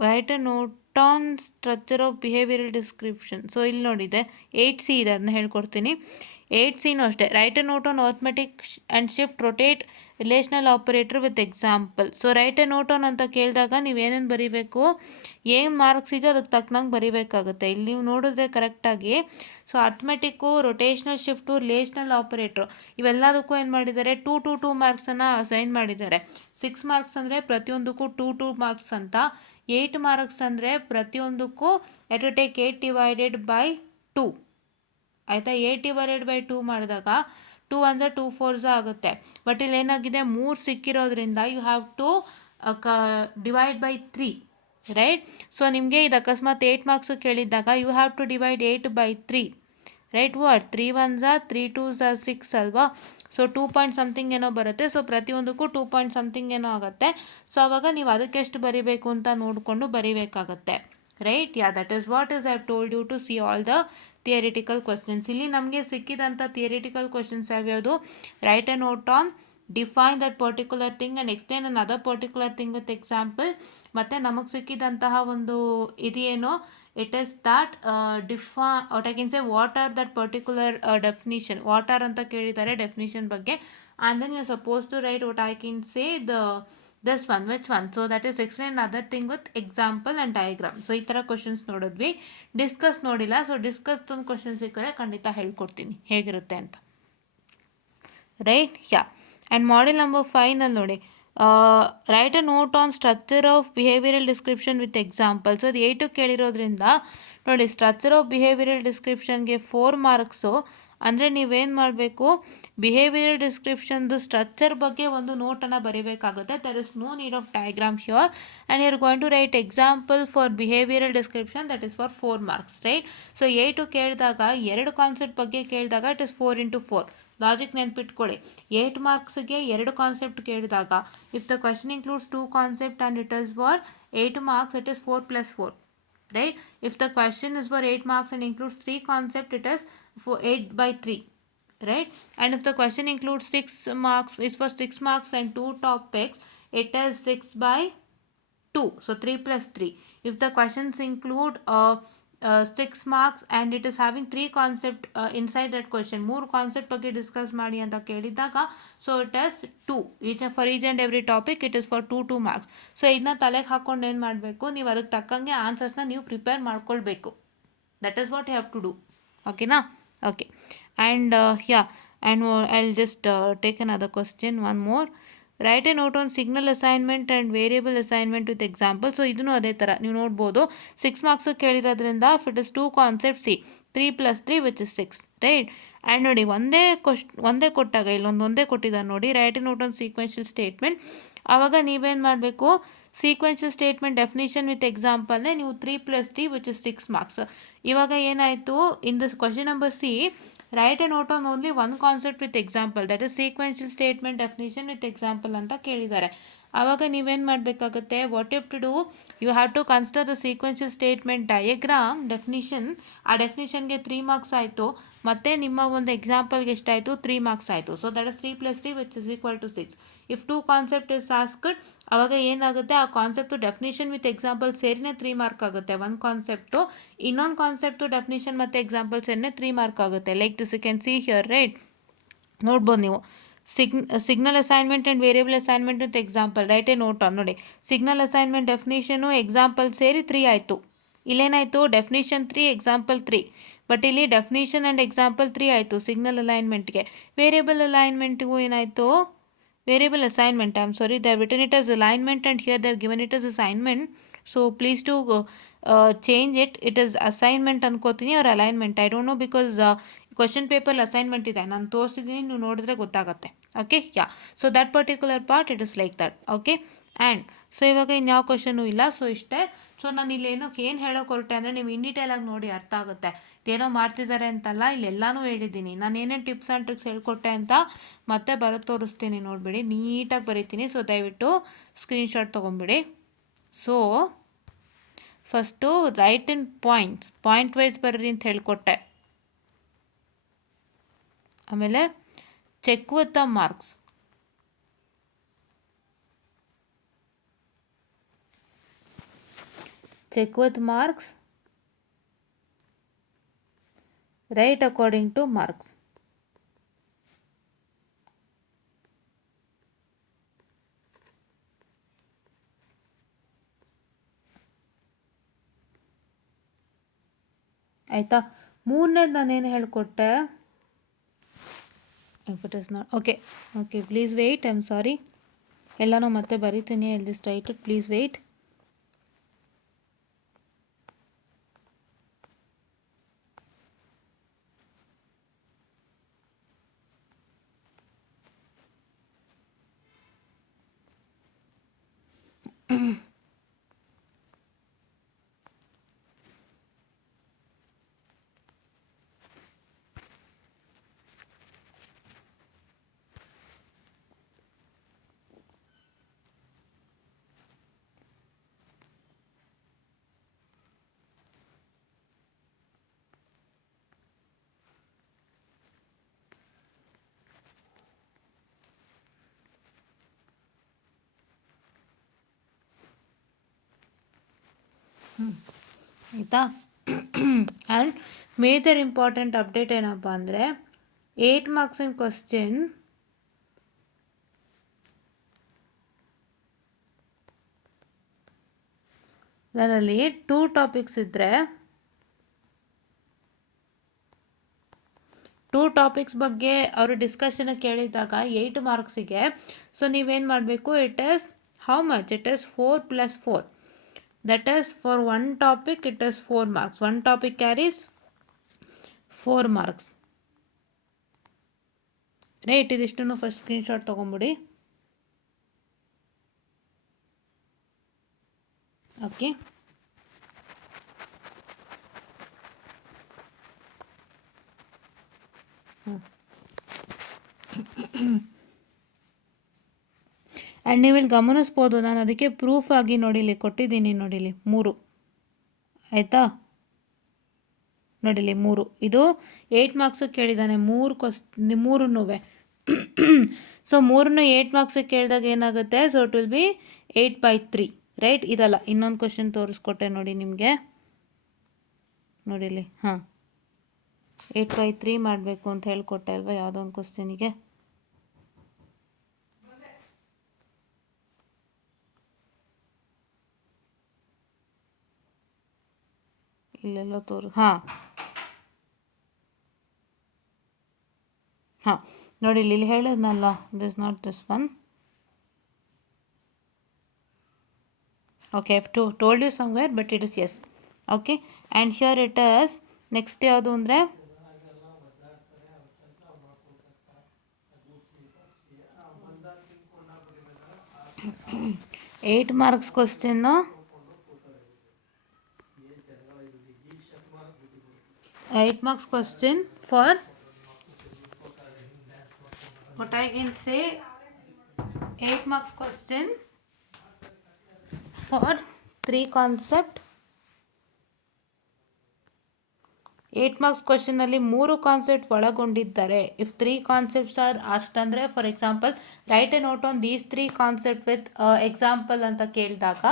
right a note on structure of behavioural description. So ಇಲ್ಲಿ ನೋಡಿದೆ 8C ಇದೆ, ಅದನ್ನ ಹೇಳ್ಕೊಡ್ತೀನಿ. 8Cನೂ ಅಷ್ಟೇ, right a note on arithmetic and shift rotate relational operator with example. So right a note on ಅಂತ ಕೇಳಿದಾಗ ನೀವೇನೇನು ಬರೀಬೇಕು, ಏನು ಮಾರ್ಕ್ಸ್ ಇದೆಯೋ ಅದಕ್ಕೆ ತಕ್ಕನಂಗೆ ಬರೀಬೇಕಾಗುತ್ತೆ. ಇಲ್ಲಿ ನೀವು ನೋಡಿದ್ರೆ ಕರೆಕ್ಟಾಗಿ, so arithmetic, rotational shift, relational operator ಇವೆಲ್ಲದಕ್ಕೂ ಏನು ಮಾಡಿದ್ದಾರೆ, 2 ಮಾರ್ಕ್ಸನ್ನು ಅಸೈನ್ ಮಾಡಿದ್ದಾರೆ. 6 ಮಾರ್ಕ್ಸ್ ಅಂದರೆ ಪ್ರತಿಯೊಂದಕ್ಕೂ 2 ಮಾರ್ಕ್ಸ್ ಅಂತ, 8 ಮಾರ್ಕ್ಸ್ ಅಂದರೆ ಪ್ರತಿಯೊಂದಕ್ಕೂ ಎಟ್ ಟು ಟೇಕ್ 8/2, ಆಯಿತಾ? 8/2 ಮಾಡಿದಾಗ 2 ಅಂದರೆ 2 4s ಆಗುತ್ತೆ. ಬಟ್ ಇಲ್ಲಿ ಏನಾಗಿದೆ, 3 ಸಿಕ್ಕಿರೋದ್ರಿಂದ you have to divide by 3, right? So ನಿಮಗೆ ಇದು ಅಕಸ್ಮಾತ್ 8 ಮಾರ್ಕ್ಸು ಕೇಳಿದ್ದಾಗ you have to divide 8/3, right? What 3 1s 3 2s 6 ಅಲ್ವಾ? ಸೊ 2 ಪಾಯಿಂಟ್ ಸಮಥಿಂಗ್ ಏನೋ ಬರುತ್ತೆ. ಸೊ ಪ್ರತಿಯೊಂದಕ್ಕೂ 2 ಪಾಯಿಂಟ್ ಸಮಥಿಂಗ್ ಏನೋ ಆಗುತ್ತೆ. ಸೊ ಆವಾಗ ನೀವು ಅದಕ್ಕೆ ಎಷ್ಟು ಬರೀಬೇಕು ಅಂತ ನೋಡಿಕೊಂಡು ಬರೀಬೇಕಾಗತ್ತೆ, right? Yeah, that is what is I have told you to see all the theoretical questions. ಇಲ್ಲಿ ನಮಗೆ ಸಿಕ್ಕಿದಂಥ ಥಿಯರಿಟಿಕಲ್ ಕ್ವಶನ್ಸ್ ಯಾವ್ಯಾವುದು, write a note on, define that particular thing and explain another particular thing with example. ಮತ್ತು ನಮಗೆ ಸಿಕ್ಕಿದಂತಹ ಒಂದು ಇದೇನೋ, it is that what I can say, what are that particular definition, what are ಅಂತ ಕೇಳಿದ್ದಾರೆ definition ಬಗ್ಗೆ. And then you suppose to write what I can say the This one, which one? So that is explain another thing with example and diagram. So ಈ ಥರ questions ನೋಡಿದ್ವಿ. Discuss ನೋಡಿಲ್ಲ. So discuss ಒಂದು question ಸಿಕ್ಕರೆ ಖಂಡಿತ ಹೇಳ್ಕೊಡ್ತೀನಿ ಹೇಗಿರುತ್ತೆ ಅಂತ. Right, yeah. And model number 5ನಲ್ಲಿ ನೋಡಿ, write a note on structure of behavioural description with example. So ಅದು 8 ಕೇಳಿರೋದ್ರಿಂದ ನೋಡಿ, ಸ್ಟ್ರಕ್ಚರ್ ಆಫ್ ಬಿಹೇವಿಯರಲ್ ಡಿಸ್ಕ್ರಿಪ್ಷನ್ಗೆ 4 ಮಾರ್ಕ್ಸು. ಅಂದರೆ ನೀವೇನು ಮಾಡಬೇಕು, ಬಿಹೇವಿಯರಲ್ ಡಿಸ್ಕ್ರಿಪ್ಷನ್ದು ಸ್ಟ್ರಕ್ಚರ್ ಬಗ್ಗೆ ಒಂದು ನೋಟನ್ನು ಬರೀಬೇಕಾಗುತ್ತೆ. There is no need of diagram here. And you are going to write example for behavioural description, that is for 4 marks, right. So 8 ಕೇಳಿದಾಗ 2 ಕಾನ್ಸೆಪ್ಟ್ ಬಗ್ಗೆ ಕೇಳಿದಾಗ ಇಟ್ ಇಸ್ 4 into 4. ಲಾಜಿಕ್ ನೆನ್ಪಿಟ್ಕೊಳ್ಳಿ. 8 ಮಾರ್ಕ್ಸ್ಗೆ 2 ಕಾನ್ಸೆಪ್ಟ್ ಕೇಳಿದಾಗ, if the question includes 2 concept and it is for 8 marks, it is 4 plus 4, right? If the question is for 8 marks and includes 3 concept, it is for 8 by 3, right? And if the question includes 6 marks, is for 6 marks and 2 topics, it is 6 by 2, so 3 plus 3. If the questions include 6 marks and it is having 3 concept inside that question, 3 concept ಬಗ್ಗೆ discuss ಮಾಡಿ ಅಂತ ಕೇಳಿದಾಗ, so it is 2 for each and every topic, it is for 2 marks. So ಇದನ್ನ ತಲೆಗೆ ಹಾಕ್ಕೊಂಡು ಏನು ಮಾಡಬೇಕು, ನೀವು ಅದಕ್ಕೆ ತಕ್ಕಂಗೆ ಆನ್ಸರ್ಸ್ನ ನೀವು ಪ್ರಿಪೇರ್ ಮಾಡ್ಕೊಳ್ಬೇಕು. That is what you have to do. ಓಕೆನಾ? Okay. And yeah, and I will just take another question, one more. Write a note on signal assignment and variable assignment with example. So ಇದನ್ನು ಅದೇ ಥರ ನೀವು ನೋಡ್ಬೋದು. 6 marks ಕೇಳಿರೋದ್ರಿಂದ if it is 2 concept, see 3 plus 3 which is 6, right. ಆ್ಯಂಡ್ ನೋಡಿ, ಒಂದೇ ಕೊಟ್ಟಾಗ ಒಂದೇ ಕೊಟ್ಟಿದ್ದಾರೆ ನೋಡಿ, write a note on sequential statement. ಆವಾಗ ನೀವೇನು ಮಾಡಬೇಕು, ಸೀಕ್ವೆನ್ಷಿಯಲ್ ಸ್ಟೇಟ್ಮೆಂಟ್ ಡೆಫಿನಿಷನ್ ವಿತ್ ಎಕ್ಸಾಂಪಲ್ನೇ ನೀವು 3 plus 3 ವಿಚ್ ಇಸ್ 6 ಮಾರ್ಕ್ಸ್. ಇವಾಗ ಏನಾಯಿತು, in this question number C, write a note on only 1 concept with example, that is sequential statement definition with example ಅಂತ ಕೇಳಿದ್ದಾರೆ. ಆವಾಗ ನೀವೇನು ಮಾಡಬೇಕಾಗುತ್ತೆ, what you have to do, you have to consider the sequential statement diagram definition. ಆ ಡೆಫಿನಿಷನ್ಗೆ 3 marks ಆಯಿತು, ಮತ್ತು ನಿಮ್ಮ ಒಂದು ಎಕ್ಸಾಂಪಲ್ಗೆ ಎಷ್ಟಾಯಿತು, 3 ಮಾರ್ಕ್ಸ್ ಆಯಿತು. So that is 3 plus 3 which is equal to 6. If 2 concept is asked, ಆವಾಗ ಏನಾಗುತ್ತೆ, ಆ ಕಾನ್ಸೆಪ್ಟು ಡೆಫಿನಿಷನ್ ವಿತ್ ಎಕ್ಸಾಂಪಲ್ ಸೇರಿನೇ 3 ಮಾರ್ಕ್ ಆಗುತ್ತೆ. ಒಂದು ಕಾನ್ಸೆಪ್ಟು ಇನ್ನೊಂದು ಕಾನ್ಸೆಪ್ಟು ಡೆಫಿನಿಷನ್ ಮತ್ತು ಎಕ್ಸಾಂಪಲ್ ಸೇರಿನೇ 3 ಮಾರ್ಕ್ ಆಗುತ್ತೆ. Like this you can see here, right. ನೋಡ್ಬೋದು ನೀವು, signal assignment and variable assignment with example, write a note on. ನೋಡಿ, ಸಿಗ್ನಲ್ ಅಸೈನ್ಮೆಂಟ್ ಡೆಫಿನಿಷನು ಎಕ್ಸಾಂಪಲ್ ಸೇರಿ 3 ಆಯಿತು. ಇಲ್ಲೇನಾಯಿತು, ಡೆಫಿನಿಷನ್ 3 ಎಕ್ಸಾಂಪಲ್ 3, ಬಟ್ ಇಲ್ಲಿ ಡೆಫಿನಿಷನ್ ಆ್ಯಂಡ್ ಎಕ್ಸಾಂಪಲ್ 3 ಆಯಿತು ಸಿಗ್ನಲ್ ಅಲೈನ್ಮೆಂಟ್ಗೆ. ವೇರಿಯಬಲ್ ಅಲೈನ್ಮೆಂಟ್ಗೂ ಏನಾಯಿತು, variable assignment, I am sorry, they have written it as alignment and here they have given it as assignment. So please to change it. It is assignment ಅನ್ಕೋತೀನಿ ಅವ್ರ alignment, I don't know, because question paper assignment ಇದೆ, ನಾನು ತೋರಿಸಿದ್ದೀನಿ, ನೀವು ನೋಡಿದ್ರೆ ಗೊತ್ತಾಗುತ್ತೆ. Okay, yeah. So that particular part it is like that. Okay. And so ಇವಾಗ ಇನ್ಯಾವ ಕ್ವಶನು ಇಲ್ಲ. ಸೊ ಇಷ್ಟೇ. ಸೊ ನಾನು ಇಲ್ಲಿ ಏನು ಹೇಳೋಕೆ ಹೊರಟೆ ಅಂದರೆ, ನೀವು ಇನ್ ಡೀಟೇಲಾಗಿ ನೋಡಿ ಅರ್ಥ ಆಗುತ್ತೆ. ಇದೇನೋ ಮಾಡ್ತಿದ್ದಾರೆ ಅಂತಲ್ಲ, ಇಲ್ಲೆಲ್ಲನೂ ಹೇಳಿದ್ದೀನಿ. ನಾನು ಏನೇನು ಟಿಪ್ಸ್ ಆ್ಯಂಡ್ ಟ್ರಿಕ್ಸ್ ಹೇಳ್ಕೊಟ್ಟೆ ಅಂತ ಮತ್ತೆ ಬರೋದು ತೋರಿಸ್ತೀನಿ, ನೋಡಿಬಿಡಿ. ನೀಟಾಗಿ ಬರೀತೀನಿ. ಸೊ ದಯವಿಟ್ಟು ಸ್ಕ್ರೀನ್ಶಾಟ್ ತೊಗೊಂಬಿಡಿ. So first write in points, point wise ಬರ್ರಿ ಅಂತ ಹೇಳ್ಕೊಟ್ಟೆ. ಆಮೇಲೆ check with the marks, check with marks, write according to marks. ಆಯಿತಾ? ಮೂರನೇದು ನಾನೇನು ಹೇಳ್ಕೊಟ್ಟೆ, if it is not okay. Okay, please wait, I am sorry. ಎಲ್ಲನೂ ಮತ್ತೆ ಬರೀತೀನಿ, all this write it, please wait. ಆಯಿತಾ? ಆ್ಯಂಡ್ ಮೇಜರ್ ಇಂಪಾರ್ಟೆಂಟ್ ಅಪ್ಡೇಟ್ ಏನಪ್ಪ ಅಂದರೆ, 8 ಮಾರ್ಕ್ಸಿನ ಕ್ವಶನ್ ಅದರಲ್ಲಿ 2 ಟಾಪಿಕ್ಸ್ ಇದ್ದರೆ 2 ಟಾಪಿಕ್ಸ್ ಬಗ್ಗೆ ಅವರು ಡಿಸ್ಕಷನ್ ಕೇಳಿದಾಗ 8 ಮಾರ್ಕ್ಸಿಗೆ, ಸೊ ನೀವೇನು ಮಾಡಬೇಕು, it is how much, it is 4 + 4, that is for 1 topic it is 4 marks, 1 topic carries 4 marks, right. ಇದಿಷ್ಟನ್ನು ಫಸ್ಟ್ ಸ್ಕ್ರೀನ್ಶಾಟ್ ತೊಗೊಂಬಿಡಿ. ಓಕೆ, ಆ್ಯಂಡ್ ನೀವು ಇಲ್ಲಿ ಗಮನಿಸ್ಬೋದು, ನಾನು ಅದಕ್ಕೆ ಪ್ರೂಫ್ ಆಗಿ ನೋಡಿಲಿ ಕೊಟ್ಟಿದ್ದೀನಿ, ನೋಡಿಲಿ 3, ಆಯಿತಾ, ನೋಡಿಲಿ 3, ಇದು 8 ಮಾರ್ಕ್ಸಿಗೆ ಕೇಳಿದ್ದಾನೆ, 3 ಸೊ 3 8 ಮಾರ್ಕ್ಸಿಗೆ ಕೇಳಿದಾಗ ಏನಾಗುತ್ತೆ, so it will be 8/3, right. ಇದಲ್ಲ, ಇನ್ನೊಂದು ಕ್ವಶನ್ ತೋರಿಸ್ಕೊಟ್ಟೆ ನೋಡಿ ನಿಮಗೆ, ನೋಡಿಲಿ, ಹಾಂ 8/3 ಮಾಡಬೇಕು ಅಂತ ಹೇಳ್ಕೊಟ್ಟೆ ಅಲ್ವಾ ಯಾವುದೋ ಒಂದು ಕ್ವಶನಿಗೆ. ಇಲ್ಲೆಲ್ಲ ಹಾಂ ನೋಡಿ ಇಲ್ಲಿ ಹೇಳಿದ್ನಲ್ಲ, this not this one. Okay, I have told you somewhere, but it is yes. Okay, and here it is next ಯಾವುದು ಅಂದರೆ 8 marks question. 8 marks question for, what I can say, 8 marks question for 3 concept. 8 marks question ಅಲ್ಲಿ 3 concept ಒಳಗೊಂಡಿದ್ದಾರೆ. If 3 concepts are ಅಷ್ಟಂದರೆ, for example write a note on these 3 concept with example ಅಂತ ಕೇಳಿದಾಗ,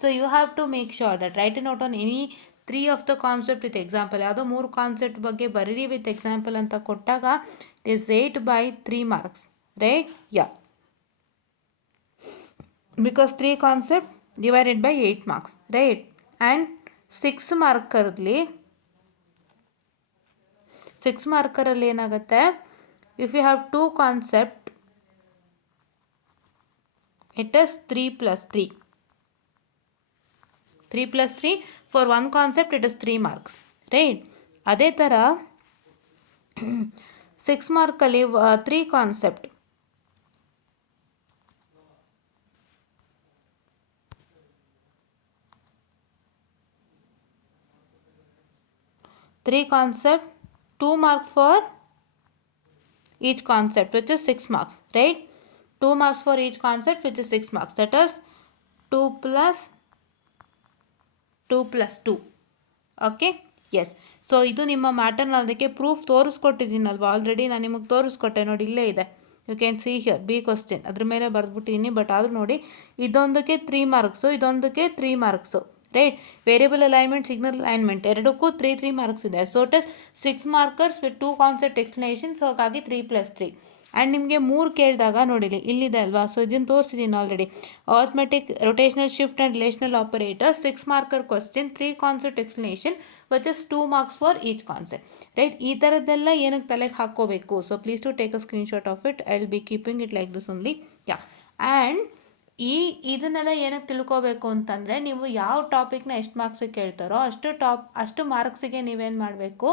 so you have to make sure that write a note on any 3 of the concept with example. ಯಾವುದೋ 3 concept ಬಗ್ಗೆ ಬರೀರಿ with example ಅಂತ ಕೊಟ್ಟಾಗ it is 8/3 marks, right. Yeah, because 3 concept divided by 8 marks, right. And 6 ಮಾರ್ಕರಲ್ಲಿ ಏನಾಗುತ್ತೆ, if you have 2 concept it is 3 + 3. 3 + 3 for 1 concept it is 3 marks, right. ಅದೇ ಥರ 6 ಮಾರ್ಕಲ್ಲಿ 3 concept, 3 concept, 2 marks for each concept, which is 6 marks, right? 2 marks for each concept, which is 6 marks. That is 2 + 2 + 2. Okay, yes. So ಇದು ನಿಮ್ಮ ಮ್ಯಾಟರ್ನ, ಅದಕ್ಕೆ proof ತೋರಿಸ್ಕೊಟ್ಟಿದ್ದೀನಲ್ವ already, ನಾನು ನಿಮಗೆ ತೋರಿಸ್ಕೊಟ್ಟೆ ನೋಡಿ, ಇಲ್ಲೇ ಇದೆ. You can see here B question, ಅದ್ರ ಮೇಲೆ ಬರೆದ್ಬಿಟ್ಟಿದ್ದೀನಿ. ಬಟ್ ಆದರೂ ನೋಡಿ, ಇದೊಂದಕ್ಕೆ 3 ಮಾರ್ಕ್ಸು, ಇದೊಂದಕ್ಕೆ 3 marks, right. Variable alignment, signal alignment ಎರಡಕ್ಕೂ 3 ಮಾರ್ಕ್ಸ್ ಇದೆ. So it is 6 markers with 2 concept explanation. So ಹಾಗಾಗಿ 3 + 3. ಆ್ಯಂಡ್ ನಿಮಗೆ 3 ಕೇಳಿದಾಗ ನೋಡಿಲಿ ಇಲ್ಲಿದೆ ಅಲ್ವಾ, ಸೊ ಇದನ್ನು ತೋರಿಸಿದ್ದೀನಿ already. Arithmetic, rotational shift and relational operator, 6 marker question, 3 concept explanation which is 2 marks for each concept, right. ಈ ಥರದ್ದೆಲ್ಲ ಏನಕ್ಕೆ ತಲೆಗೆ ಹಾಕ್ಕೋಬೇಕು. So please to take a screenshot of it. I will be keeping it like this only. Yeah, and ಇದನ್ನೆಲ್ಲ ಏನಕ್ಕೆ ತಿಳ್ಕೋಬೇಕು ಅಂತಂದರೆ, ನೀವು ಯಾವ ಟಾಪಿಕ್ನ ಎಷ್ಟು ಮಾರ್ಕ್ಸಿಗೆ ಕೇಳ್ತಾರೋ ಅಷ್ಟು ಮಾರ್ಕ್ಸಿಗೆ ನೀವೇನು ಮಾಡಬೇಕು,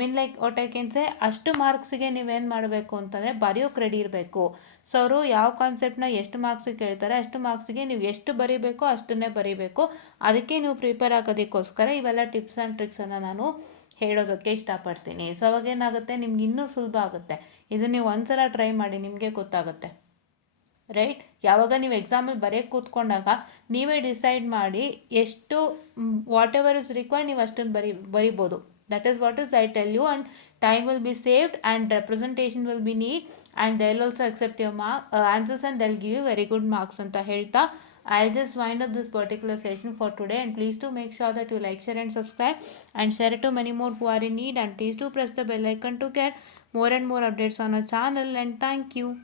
mean like what I can ಸೇ, ಅಷ್ಟು ಮಾರ್ಕ್ಸಿಗೆ ನೀವೇನು ಮಾಡಬೇಕು ಅಂತಂದರೆ ಬರೆಯೋಕೆ ರೆಡಿ ಇರಬೇಕು. ಸೊ ಅವರು ಯಾವ ಕಾನ್ಸೆಪ್ಟನ್ನ ಎಷ್ಟು ಮಾರ್ಕ್ಸಿಗೆ ಕೇಳ್ತಾರೆ ಅಷ್ಟು ಮಾರ್ಕ್ಸಿಗೆ ನೀವು ಎಷ್ಟು ಬರೀಬೇಕೋ ಅಷ್ಟನ್ನೇ ಬರೀಬೇಕು. ಅದಕ್ಕೆ ನೀವು ಪ್ರಿಪೇರ್ ಆಗೋದಕ್ಕೋಸ್ಕರ ಇವೆಲ್ಲ ಟಿಪ್ಸ್ ಆ್ಯಂಡ್ ಟ್ರಿಕ್ಸನ್ನು ನಾನು ಹೇಳೋದಕ್ಕೆ ಇಷ್ಟಪಡ್ತೀನಿ. ಸೊ ಅವಾಗೇನಾಗುತ್ತೆ, ನಿಮ್ಗೆ ಇನ್ನೂ ಸುಲಭ ಆಗುತ್ತೆ. ಇದನ್ನು ನೀವು ಒಂದ್ಸಲ ಟ್ರೈ ಮಾಡಿ, ನಿಮಗೆ ಗೊತ್ತಾಗುತ್ತೆ, ರೈಟ್. ಯಾವಾಗ ನೀವು ಎಕ್ಸಾಮಲ್ಲಿ ಬರೆಯೋಕ್ಕೆ ಕೂತ್ಕೊಂಡಾಗ ನೀವೇ ಡಿಸೈಡ್ ಮಾಡಿ ಎಷ್ಟು ವಾಟ್ ಎವರ್ ಇಸ್ ರಿಕ್ವೈರ್ಡ್ ನೀವು ಅಷ್ಟನ್ನು ಬರಿಬೋದು. That is what is I tell you. And time will be saved and representation will be need and they will also accept your answers and they will give you very good marks ಅಂತ ಹೇಳ್ತಾ, I'll just wind up this particular session for today. And please do make sure that you like, share and subscribe and share it to many more who are in need. And please do press the bell icon to get more and more updates on our channel. And thank you.